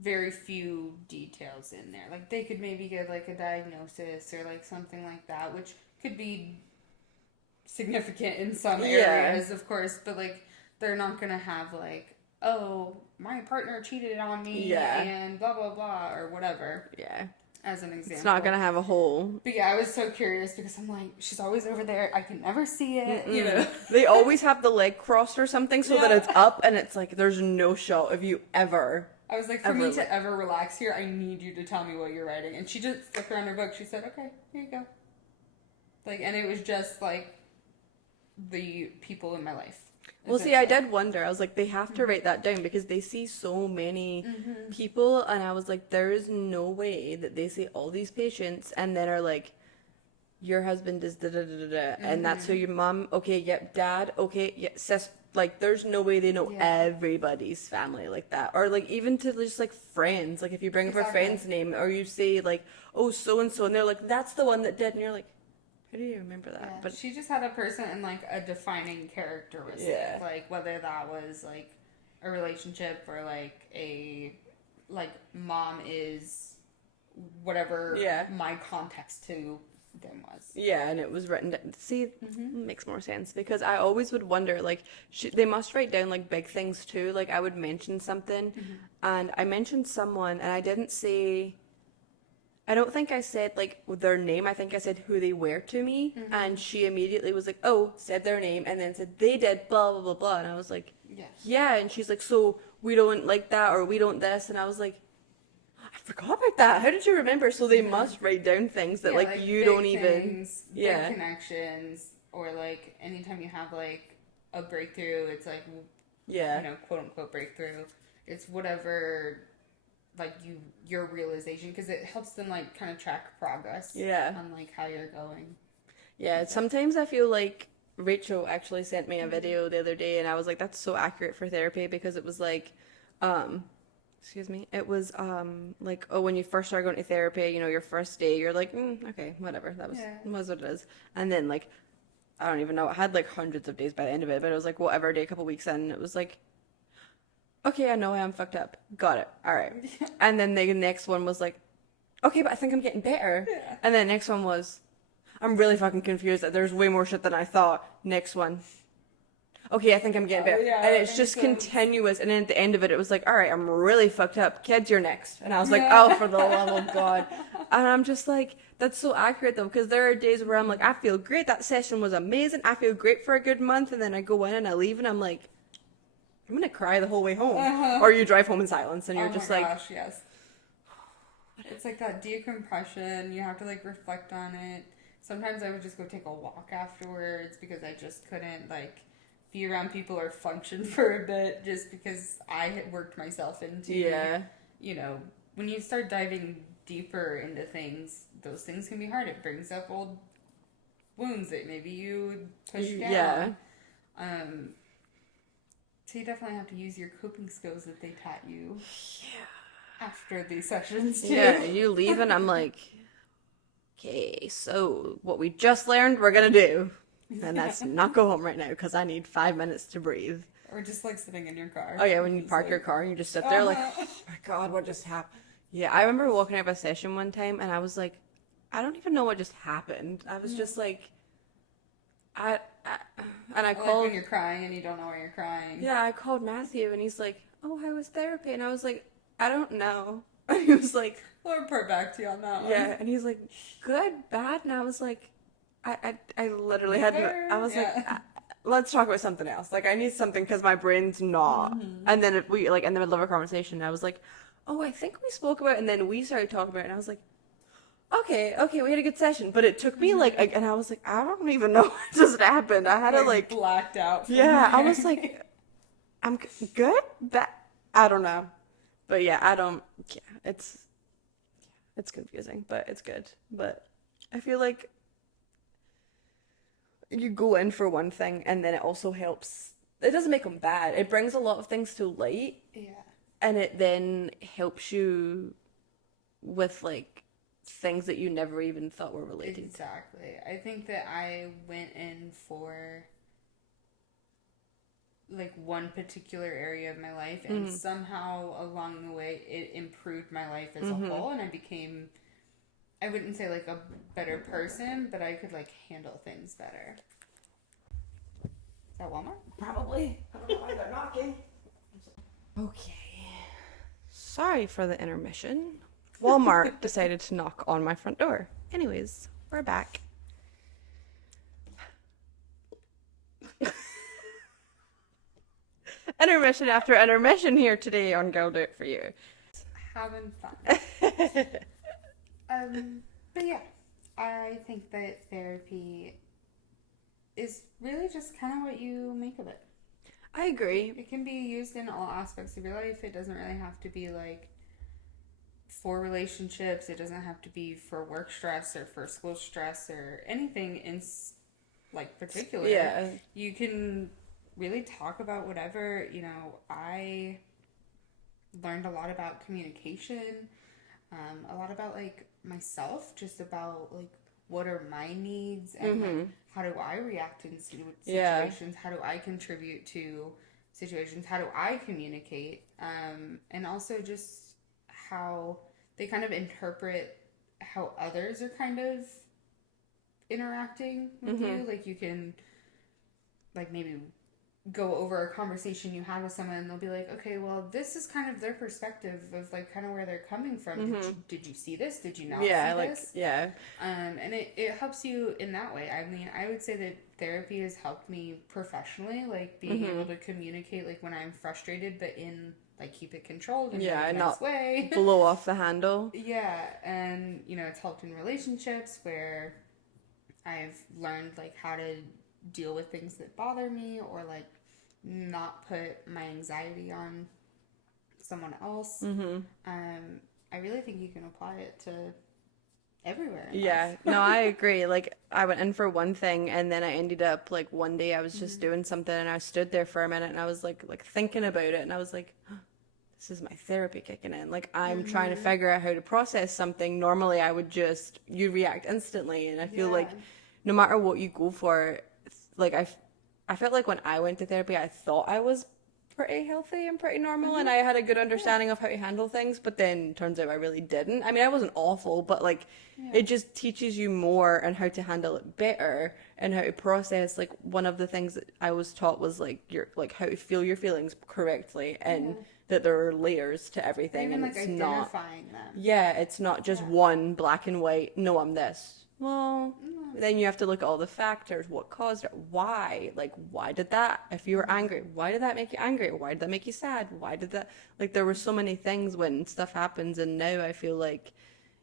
very few details in there. Like, they could maybe get, like, a diagnosis or, like, something like that, which could be significant in some areas, of course, but, like, they're not gonna have, like, oh, my partner cheated on me and blah, blah, blah, or whatever. Yeah. As an example. It's not gonna have a whole... But yeah, I was so curious because I'm like, she's always over there. I can never see it, you know. They always have the leg crossed or something so that it's up and it's like, there's no shot of you ever... I was like, for me to ever relax here, I need you to tell me what you're writing. And she just looked around her book. She said, okay, here you go. Like, and it was just, like, the people in my life. Well, see, I did wonder. I was like, they have to write that down because they see so many people. And I was like, there is no way that they see all these patients and then are like, your husband is da-da-da-da-da. And that's who your mom, okay, yep, dad, okay, yeah, sis. Like, there's no way they know everybody's family like that. Or, like, even to just, like, friends. Like, if you bring up a friend's name or you say, like, oh, so-and-so, and they're like, that's the one that did. And you're like, how do you remember that? Yeah. But she just had a person and, like, a defining characteristic. Yeah. Like, whether that was, like, a relationship or, like, a, like, mom is whatever my context to them was. Yeah, and it was written down. See, makes more sense because I always would wonder, like, they must write down, like, big things too. Like, I would mention something and I mentioned someone and I didn't say, I don't think I said, like, their name. I think I said who they were to me and she immediately was like, oh, said their name and then said they did blah, blah, blah, blah. And I was like, yeah. And she's like, so we don't like that or we don't this. And I was like, I forgot about that. How did you remember? So they must write down things that like you don't even big connections, or like anytime you have like a breakthrough, it's like you know, quote unquote breakthrough. It's whatever like your realization, because it helps them like kind of track progress on like how you're going. Yeah, sometimes I feel like Rachel actually sent me a video the other day and I was like, that's so accurate for therapy, because it was like it was like, oh, when you first start going to therapy, you know, your first day, you're like, okay, whatever, that was what it is. And then like, I don't even know, it had like hundreds of days by the end of it, but it was like whatever day, a couple weeks in, it was like, okay, I know I am fucked up, got it, all right. And then the next one was like, okay, but I think I'm getting better. And then the next one was, I'm really fucking confused, that there's way more shit than I thought. Next one, okay, I think I'm getting better. And it's just continuous. And then at the end of it, it was like, all right, I'm really fucked up. Kids, you're next. And I was like, oh, for the love of God. And I'm just like, that's so accurate, though, because there are days where I'm like, I feel great. That session was amazing. I feel great for a good month. And then I go in and I leave and I'm like, I'm going to cry the whole way home. Or you drive home in silence and you're just like... Oh, my gosh, yes. It's like that decompression. You have to, like, reflect on it. Sometimes I would just go take a walk afterwards because I just couldn't, like... be around people or function for a bit, just because I had worked myself into, you know, when you start diving deeper into things, those things can be hard. It brings up old wounds that maybe you pushed down. So you definitely have to use your coping skills that they taught you after these sessions, too. Yeah, and you leave and I'm like, okay, so what we just learned, we're going to do. And that's not go home right now because I need 5 minutes to breathe. Or just like sitting in your car. Oh yeah, when you park your car and you just sit there like, oh my God, what just happened? Yeah, I remember walking out of a session one time and I was like, I don't even know what just happened. I was just like, and I called. Like when you're crying and you don't know why you're crying. Yeah, I called Matthew and he's like, oh, how was therapy? And I was like, I don't know. And he was like, I'll report back to you on that one. Yeah, and he's like, good, bad? And I was like, I literally had, I was like, let's talk about something else. Like, I need something because my brain's not. And then if we, like, in the middle of a conversation, I was like, oh, I think we spoke about it. And then we started talking about it. And I was like, okay, we had a good session. But it took me and I was like, I don't even know what just happened. I had to blacked out. Yeah, I was like, I'm good? I don't know. But yeah, it's confusing, but it's good. But I feel like you go in for one thing and then it also helps. It doesn't make them bad. It brings a lot of things to light. Yeah. And it then helps you with things that you never even thought were related. Exactly. I think that I went in for one particular area of my life, and somehow along the way it improved my life as a whole, and I became, I wouldn't say a better person, but I could handle things better. Is that Walmart? Probably. I don't know why they're knocking. Okay. Sorry for the intermission. Walmart decided to knock on my front door. Anyways, we're back. Intermission after intermission here today on Go Do It For You. Having fun. But yeah, I think that therapy is really just kind of what you make of it. I agree. It can be used in all aspects of your life. It doesn't really have to be for relationships. It doesn't have to be for work stress or for school stress or anything in particular. Yeah. You can really talk about whatever. I learned a lot about communication, a lot about myself, just about what are my needs and how do I react in situations? Yeah. How do I contribute to situations? How do I communicate? And also just how they kind of interpret how others are kind of interacting with you. You can maybe go over a conversation you had with someone and they'll be like, okay, well, this is kind of their perspective of kind of where they're coming from. Did you see this? Did you not see this? Yeah. And it helps you in that way. I mean, I would say that therapy has helped me professionally, being able to communicate when I'm frustrated, but in keep it controlled in a nice not way. Blow off the handle. Yeah, and it's helped in relationships where I've learned how to deal with things that bother me, or not put my anxiety on someone else. I really think you can apply it to everywhere in life. No, I agree. I went in for one thing and then I ended up one day I was just doing something and I stood there for a minute and I was thinking about it and I was like, this is my therapy kicking in. I'm trying to figure out how to process something. Normally I would you react instantly, and I feel no matter what you go for, I felt like when I went to therapy, I thought I was pretty healthy and pretty normal, and I had a good understanding of how to handle things, but then turns out I really didn't. I mean, I wasn't awful, but it just teaches you more and how to handle it better and how to process. One of the things that I was taught was your how to feel your feelings correctly, and that there are layers to everything, even and it's identifying them. Yeah, it's not just one black and white. No, I'm this. Well, then you have to look at all the factors. What caused it? Why? Why did that? If you were angry, why did that make you angry? Why did that make you sad? Why did that? There were so many things when stuff happens, and now I feel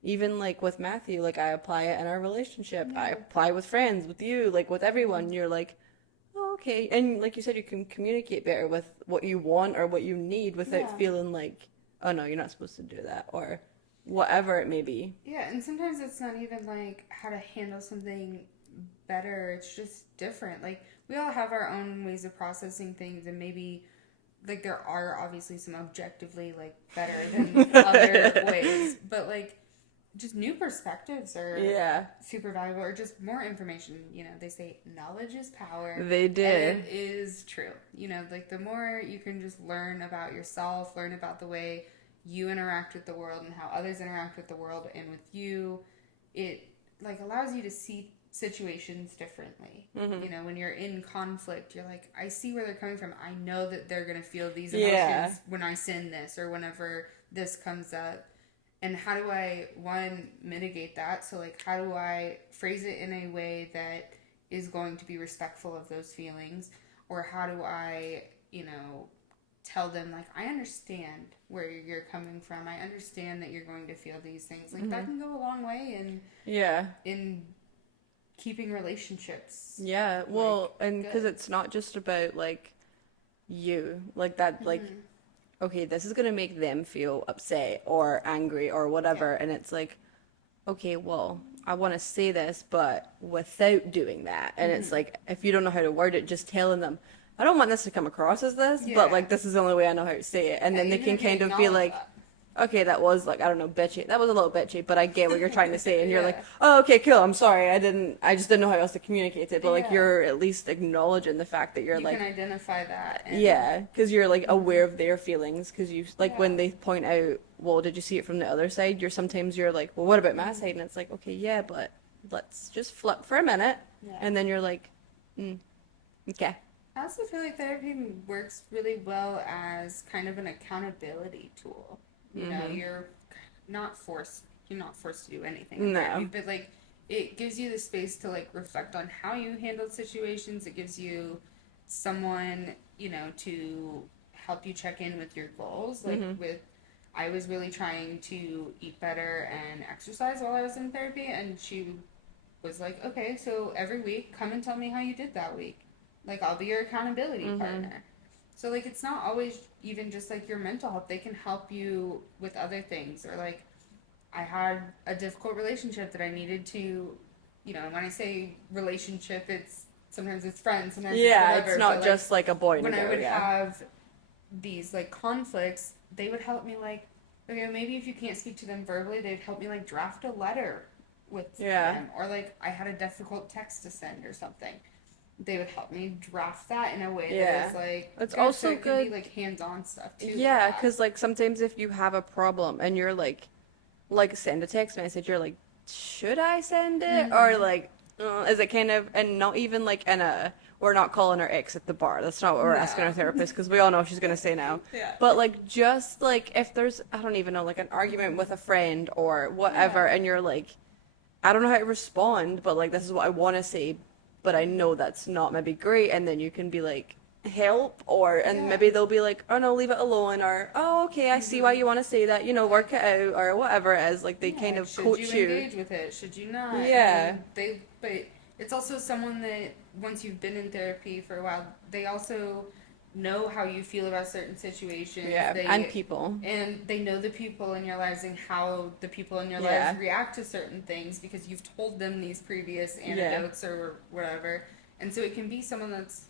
even with Matthew, I apply it in our relationship. I apply with friends, with you, with everyone. You're oh, okay. And you said, you can communicate better with what you want or what you need without feeling oh no, you're not supposed to do that, or whatever it may be. Yeah, and sometimes it's not even how to handle something better. It's just different. We all have our own ways of processing things, and maybe there are obviously some objectively better than other ways, but just new perspectives are super valuable, or just more information. They say knowledge is power. They did. And it is true. The more you can just learn about yourself, learn about the way you interact with the world and how others interact with the world and with you, it allows you to see situations differently. When you're in conflict, you're I see where they're coming from. I know that they're going to feel these emotions when I send this or whenever this comes up. And how do I, one, mitigate that? So how do I phrase it in a way that is going to be respectful of those feelings? Or how do I, tell them, like, I understand where you're coming from. I understand that you're going to feel these things. Like, that can go a long way in keeping relationships. Yeah, well, like, and because it's not just about, like, you. Like, that, like, okay, this is going to make them feel upset or angry or whatever. And it's like, okay, well, I want to say this, but without doing that. And it's like, if you don't know how to word it, just telling them, I don't want this to come across as this, but, like, this is the only way I know how to say it. And then they can kind of be like, okay, that was, like, I don't know, bitchy. That was a little bitchy, but I get what you're trying to say. And you're like, oh, okay, cool, I'm sorry. I just didn't know how else to communicate it. But, like, you're at least acknowledging the fact that you're, you like... can identify that. And... because you're, like, aware of their feelings. Because you, like, when they point out, well, did you see it from the other side? Sometimes you're like, well, what about my side? And it's like, okay, yeah, but let's just flip for a minute. And then you're like, okay. I also feel like therapy works really well as kind of an accountability tool. You know, you're not forced to do anything in therapy, but like it gives you the space to like reflect on how you handled situations. It gives you someone, you know, to help you check in with your goals. Like I was really trying to eat better and exercise while I was in therapy, and she was like, okay, so every week come and tell me how you did that week. Like, I'll be your accountability partner. So, like, it's not always even just, like, your mental health. They can help you with other things. Or, like, I had a difficult relationship that I needed to, you know, when I say relationship, sometimes it's friends, sometimes it's whatever. It's not just, like, a boy and a girl. When I would have these, like, conflicts, they would help me, like, okay, maybe if you can't speak to them verbally, they'd help me, like, draft a letter with them. Or, like, I had a difficult text to send or something. They would help me draft that in a way that is like it's good, also so it good can be like hands-on stuff too. Yeah, because like sometimes if you have a problem and you're like send a text message, you're like, should I send it or like is it kind of, and not even like in a, we're not calling our ex at the bar, that's not what we're asking our therapist because we all know she's gonna say no. But like just like if there's, I don't even know, like an argument with a friend or whatever and you're like, I don't know how to respond, but like this is what I want to say, but I know that's not maybe great, and then you can be like, help, or, and maybe they'll be like, oh no, leave it alone, or, oh, okay, I see why you want to say that, you know, work it out, or whatever it is, like, they kind of coach you. Should you engage with it? Should you not? But it's also someone that, once you've been in therapy for a while, they also know how you feel about certain situations. And people. And they know the people in your lives and how the people in your lives react to certain things because you've told them these previous anecdotes or whatever. And so it can be someone that's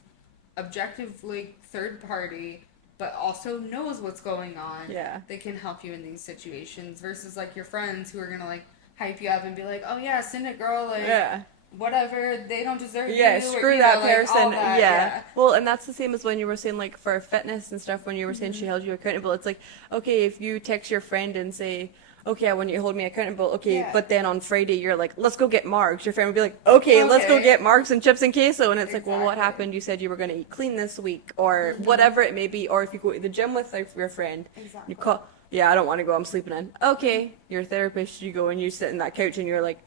objectively third party, but also knows what's going on. They can help you in these situations versus like your friends who are going to like hype you up and be like, oh yeah, send it girl, like whatever, they don't deserve you. Screw or, that know, like, person. That, Well, and that's the same as when you were saying, like, for fitness and stuff, when you were saying she held you accountable. It's like, okay, if you text your friend and say, okay, I want you to hold me accountable, but then on Friday you're like, let's go get marks. Your friend would be like, okay, let's go get marks and chips and queso. And it's like, well, what happened? You said you were going to eat clean this week, or whatever it may be. Or if you go to the gym with your friend, you call, I don't want to go, I'm sleeping in. Okay, your therapist, you go and you sit in that couch and you're like,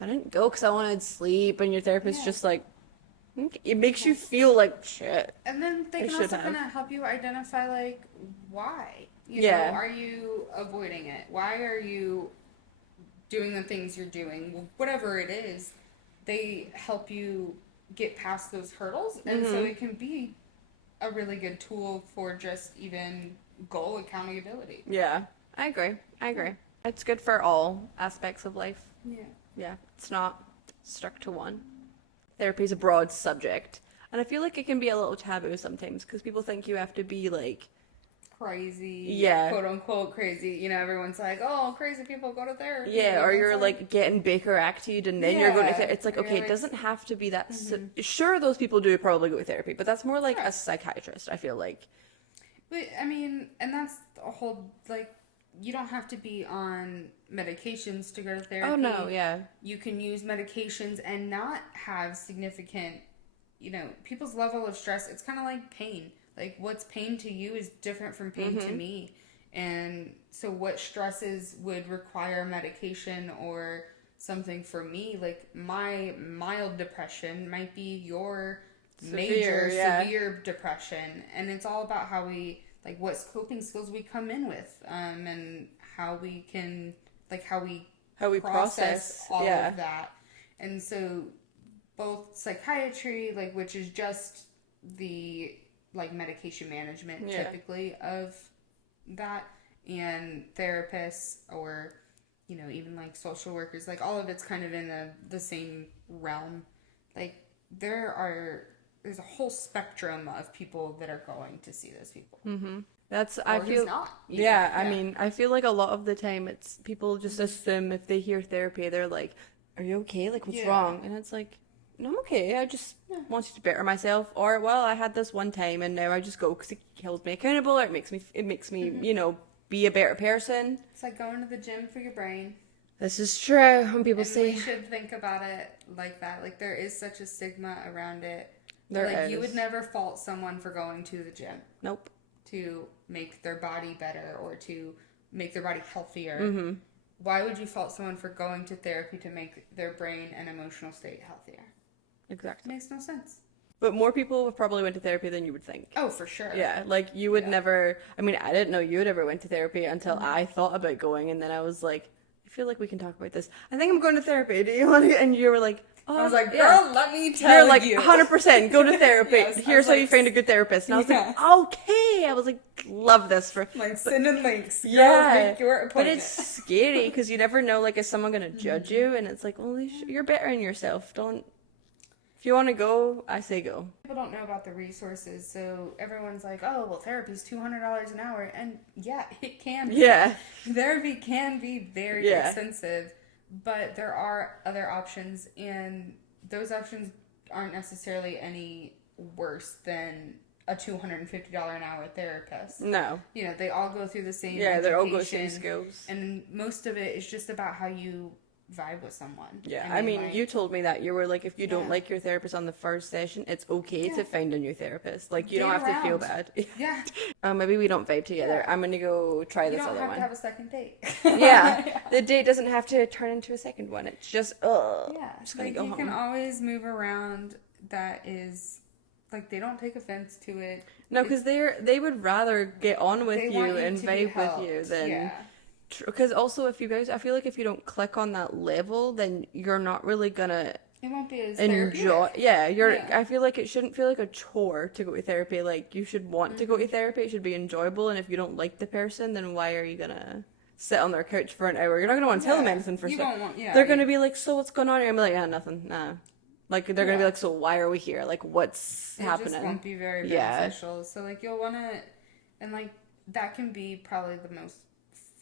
I didn't go because I wanted sleep, and your therapist just like, it makes you feel like shit. And then they can also kind of help you identify like why. You know, are you avoiding it? Why are you doing the things you're doing? Whatever it is, they help you get past those hurdles, and so it can be a really good tool for just even goal accountability. Yeah, I agree. It's good for all aspects of life. Yeah, it's not stuck to one. Therapy is a broad subject, and I feel like it can be a little taboo sometimes because people think you have to be like crazy, quote unquote crazy. You know, everyone's like, "Oh, crazy people go to therapy." Or you're like getting Baker acted, and then you're going to. It's like, okay, it doesn't have to be that. Sure, those people do probably go to therapy, but that's more like a psychiatrist. I feel like. But I mean, and that's a whole like. You don't have to be on medications to go to therapy. Oh, no, You can use medications and not have significant, you know, people's level of stress. It's kind of like pain. Like, what's pain to you is different from pain to me. And so what stresses would require medication or something for me, like my mild depression might be your severe depression. And it's all about how we like what coping skills we come in with, and how we can, like how we process all of that. And so both psychiatry, like which is just the like medication management typically of that, and therapists, or you know, even like social workers, like all of it's kind of in the same realm. Like there's a whole spectrum of people that are going to see those people. Mm-hmm. That's, or I feel, not, I mean, I feel like a lot of the time it's people just assume if they hear therapy, they're like, are you okay? Like, what's wrong? And it's like, no, I'm okay. I just wanted to better myself. Or, well, I had this one time and now I just go because it holds me accountable, or it makes me, you know, be a better person. It's like going to the gym for your brain. This is true. When people say, we should think about it like that. Like, there is such a stigma around it. There like, is. you would never fault someone for going to the gym. Nope. To make their body better or to make their body healthier. Mm-hmm. Why would you fault someone for going to therapy to make their brain and emotional state healthier? Exactly. It makes no sense. But more people have probably went to therapy than you would think. Oh, for sure. Yeah, like you would never, I mean, I didn't know you had ever went to therapy until I thought about going, and then I was like, I feel like we can talk about this. I think I'm going to therapy. Do you want to? And you were like, oh, I was like, girl, let me tell you. You're like, 100%, go to therapy. Yes, Here's how like, you find a good therapist. And I was like, okay. I was like, love this. Like, sending links. Girl, yeah. make your appointment. But it's scary because you never know, like, is someone going to judge you? And it's like, well, you're better in yourself. Don't. If you want to go, I say go. People don't know about the resources, so everyone's like, oh, well, therapy's $200 an hour. And yeah, it can be. Yeah. Therapy can be very expensive, but there are other options, and those options aren't necessarily any worse than a $250 an hour therapist. No. You know, they all go through the same they all go through skills. And most of it is just about how you vibe with someone. Yeah, I mean, you told me that. You were like, if you don't like your therapist on the first session, it's okay to find a new therapist. Like, you don't have to feel bad. Yeah. Maybe we don't vibe together. I'm going to go try this other one. You don't have to have a second date. Yeah. The date doesn't have to turn into a second one. It's just, just going to go home. You can always move around. That is, like, they don't take offense to it. No, because they would rather get on with you and vibe with you than... Yeah. Because also, if you guys, I feel like if you don't click on that level, then you're not really gonna. It won't be as enjoy. therapeutic. Yeah, I feel like it shouldn't feel like a chore to go to therapy. Like, you should want to go to therapy. It should be enjoyable. And if you don't like the person, then why are you gonna sit on their couch for an hour? You're not gonna want to tell them anything for stuff. They're gonna be like, so what's going on? And I'm like, nothing. Nah. Like, they're gonna be like, so why are we here? Like, what's happening? It just won't be very beneficial. So, like, you'll want to, and like that can be probably the most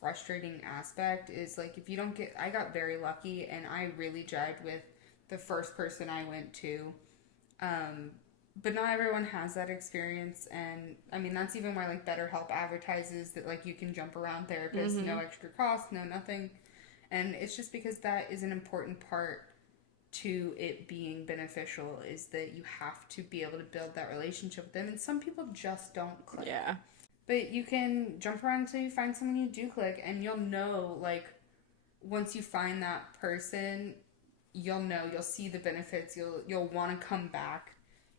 frustrating aspect is, like, if you don't get, I got very lucky and I really jived with the first person I went to, but not everyone has that experience. And I mean, that's even why, like, BetterHelp advertises that, like, you can jump around therapists, no extra cost, no nothing. And it's just because that is an important part to it being beneficial, is that you have to be able to build that relationship with them, and some people just don't click. Yeah. But you can jump around until you find someone you do click, and you'll know, like, once you find that person, you'll see the benefits. You'll want to come back.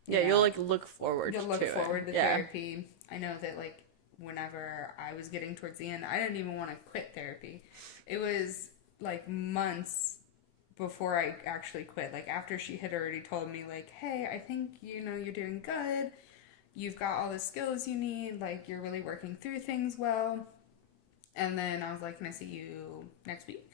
You'll, like, look forward to it. You'll look forward to therapy. I know that, like, whenever I was getting towards the end, I didn't even want to quit therapy. It was, like, months before I actually quit. Like, after she had already told me, like, hey, I think, you're doing good. You've got all the skills you need, like, you're really working through things well. And then I was like, can I see you next week?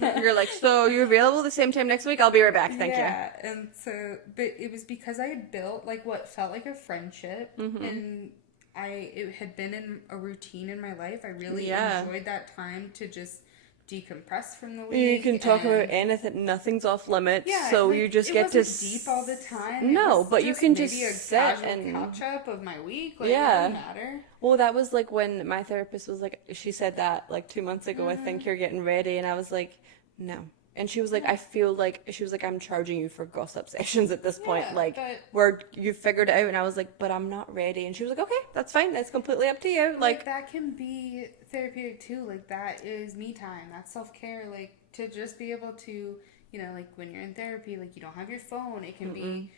You're like, so you're available the same time next week? I'll be right back, thank you. Yeah, and so, but it was because I had built, like, what felt like a friendship, and it had been in a routine in my life. I really enjoyed that time to just decompress from the week. You can talk about anything. Nothing's off limits. Yeah, so like, you just get to deep all the time. No, but you can just sit and catch up of my week. Like, it doesn't matter. Well, that was like when my therapist was like, she said that like 2 months ago. I think you're getting ready, and I was like, no. And she was like, I feel like, she was like, I'm charging you for gossip sessions at this point. Like, where you figured it out. And I was like, but I'm not ready. And she was like, okay, that's fine. That's completely up to you. Like, that can be therapeutic too. Like, that is me time. That's self-care. Like, to just be able to, like, when you're in therapy, like, you don't have your phone. It can be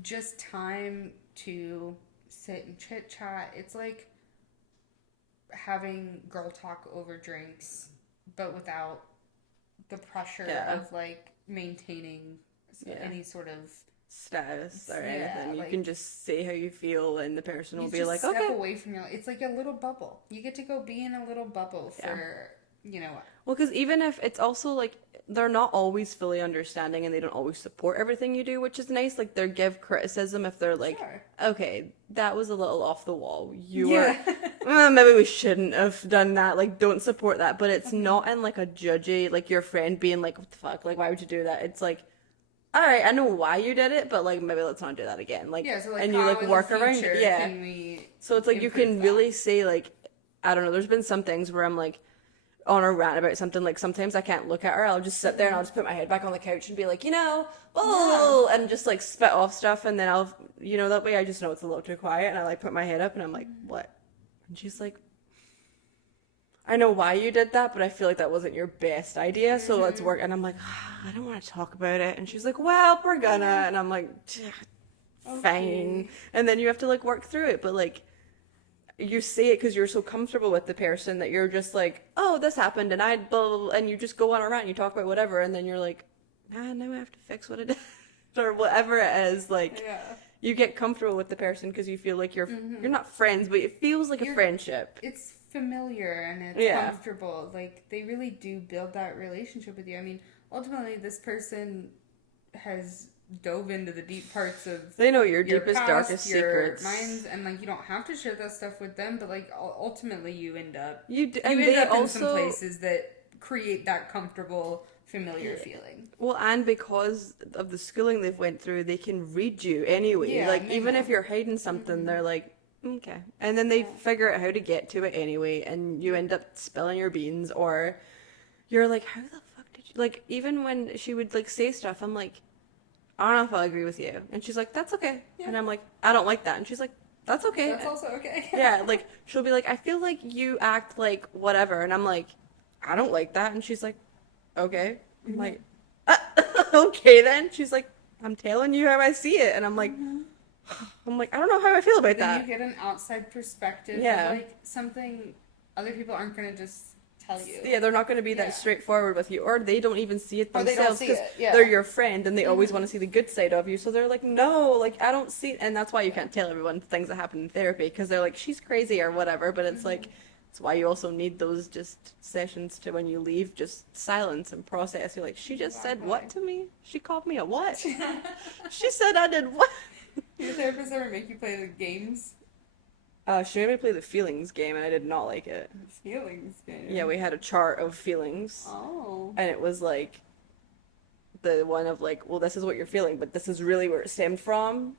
just time to sit and chit-chat. It's like having girl talk over drinks, but without the pressure of like maintaining any sort of status or anything. You can just say how you feel, and the person will be like, step okay. away from your. It's like a little bubble. You get to go be in a little bubble for Well, because even if it's also like they're not always fully understanding and they don't always support everything you do, which is nice. Like they give criticism if they're like, okay, that was a little off the wall. You were maybe we shouldn't have done that. Like don't support that, but it's not in like a judgy, like your friend being like, what the fuck, like why would you do that? It's like, all right, I know why you did it, but like maybe let's not do that again. Like, so like and you like work around it. So it's like you can really say like, I don't know. There's been some things where I'm like on a rant about something, like sometimes I can't look at her, I'll just sit there and I'll just put my head back on the couch and be like, and just like spit off stuff, and then I'll, that way I just know it's a little too quiet, and I like put my head up and I'm like, what? And she's like, I know why you did that, but I feel like that wasn't your best idea, so let's work. And I'm like, I don't want to talk about it. And she's like, well, we're gonna. And I'm like, fine. And then you have to like work through it, but like you say it because you're so comfortable with the person that you're just like, oh, this happened, and I blah, blah, blah, and you just go on a rant and you talk about whatever, and then you're like, now I have to fix what it is or whatever it is. Like you get comfortable with the person because you feel like you're not friends, but it feels like a friendship. It's familiar and it's comfortable. Like they really do build that relationship with you. I mean, ultimately, this person has dove into the deep parts of they know your deepest past, darkest your secrets, minds, and like you don't have to share that stuff with them, but like ultimately you end up in some places that create that comfortable familiar feeling. Well, and because of the schooling they've went through, they can read you anyway. Like even if you're hiding something, they're like, okay, and then they figure out how to get to it anyway, and you end up spilling your beans, or you're like, how the fuck did you, like, even when she would like say stuff, I'm like, I don't know if I agree with you. And she's like, that's okay. And I'm like, I don't like that. And she's like, that's okay. That's also okay. Like, she'll be like, I feel like you act like whatever. And I'm like, I don't like that. And she's like, okay. I'm like, okay then. She's like, I'm telling you how I see it. And I'm like, I don't know how I feel about that. Then you get an outside perspective of like something other people aren't going to just tell you. Yeah, they're not going to be that straightforward with you, or they don't even see it themselves because they're your friend and they always want to see the good side of you. So they're like, no, like I don't see, and that's why you can't tell everyone things that happen in therapy because they're like, she's crazy or whatever. But it's like, it's why you also need those just sessions to when you leave, just silence and process. You're like, she just said what to me? She called me a what? She said I did what? Your therapist ever make you play the games? She made me play the feelings game, and I did not like it. Feelings game? Yeah, we had a chart of feelings. Oh. And it was like, the one of like, well, this is what you're feeling, but this is really where it stemmed from.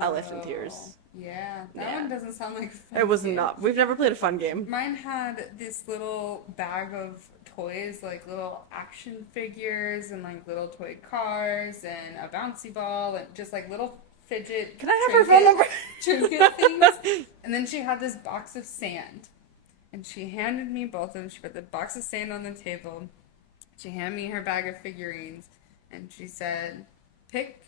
I left in tears. Yeah, that one doesn't sound like a fun It was game. not. We've never played a fun game. Mine had this little bag of toys, like little action figures and like little toy cars and a bouncy ball and just like little fidget. Can I have her phone number? Trinket things. And then she had this box of sand. And she handed me both of them. She put the box of sand on the table. She handed me her bag of figurines. And she said, pick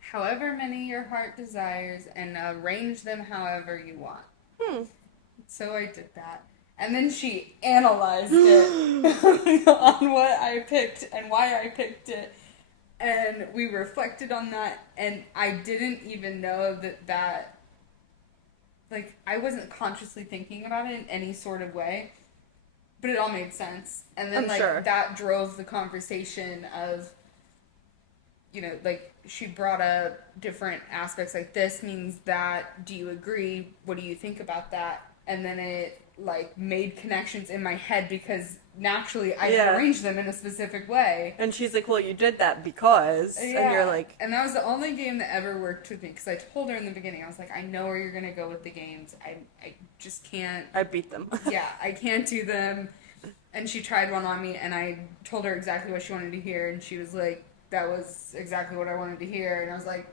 however many your heart desires and arrange them however you want. So I did that. And then she analyzed it on what I picked and why I picked it. And we reflected on that, and I didn't even know that, like, I wasn't consciously thinking about it in any sort of way, but it all made sense. And then, that drove the conversation of, like, she brought up different aspects, like, this means that, do you agree? What do you think about that? And then it, like, made connections in my head because naturally I arranged them in a specific way. And she's like, well, you did that because, and you're like... And that was the only game that ever worked with me, because I told her in the beginning, I was like, I know where you're going to go with the games. I just can't... I beat them. I can't do them. And she tried one on me, and I told her exactly what she wanted to hear, and she was like, that was exactly what I wanted to hear. And I was like,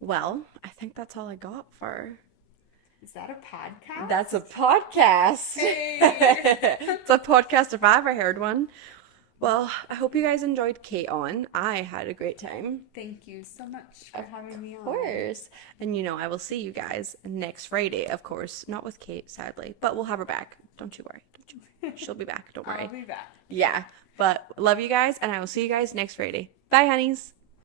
Well, I think that's all I got for... Is that a podcast? That's a podcast. Hey. It's a podcast if I ever heard one. Well, I hope you guys enjoyed Kate on. I had a great time. Thank you so much for having me on. Of course. And I will see you guys next Friday, of course. Not with Kate, sadly, but we'll have her back. Don't you worry. She'll be back. Don't worry. I'll be back. Yeah. But love you guys, and I will see you guys next Friday. Bye, honeys.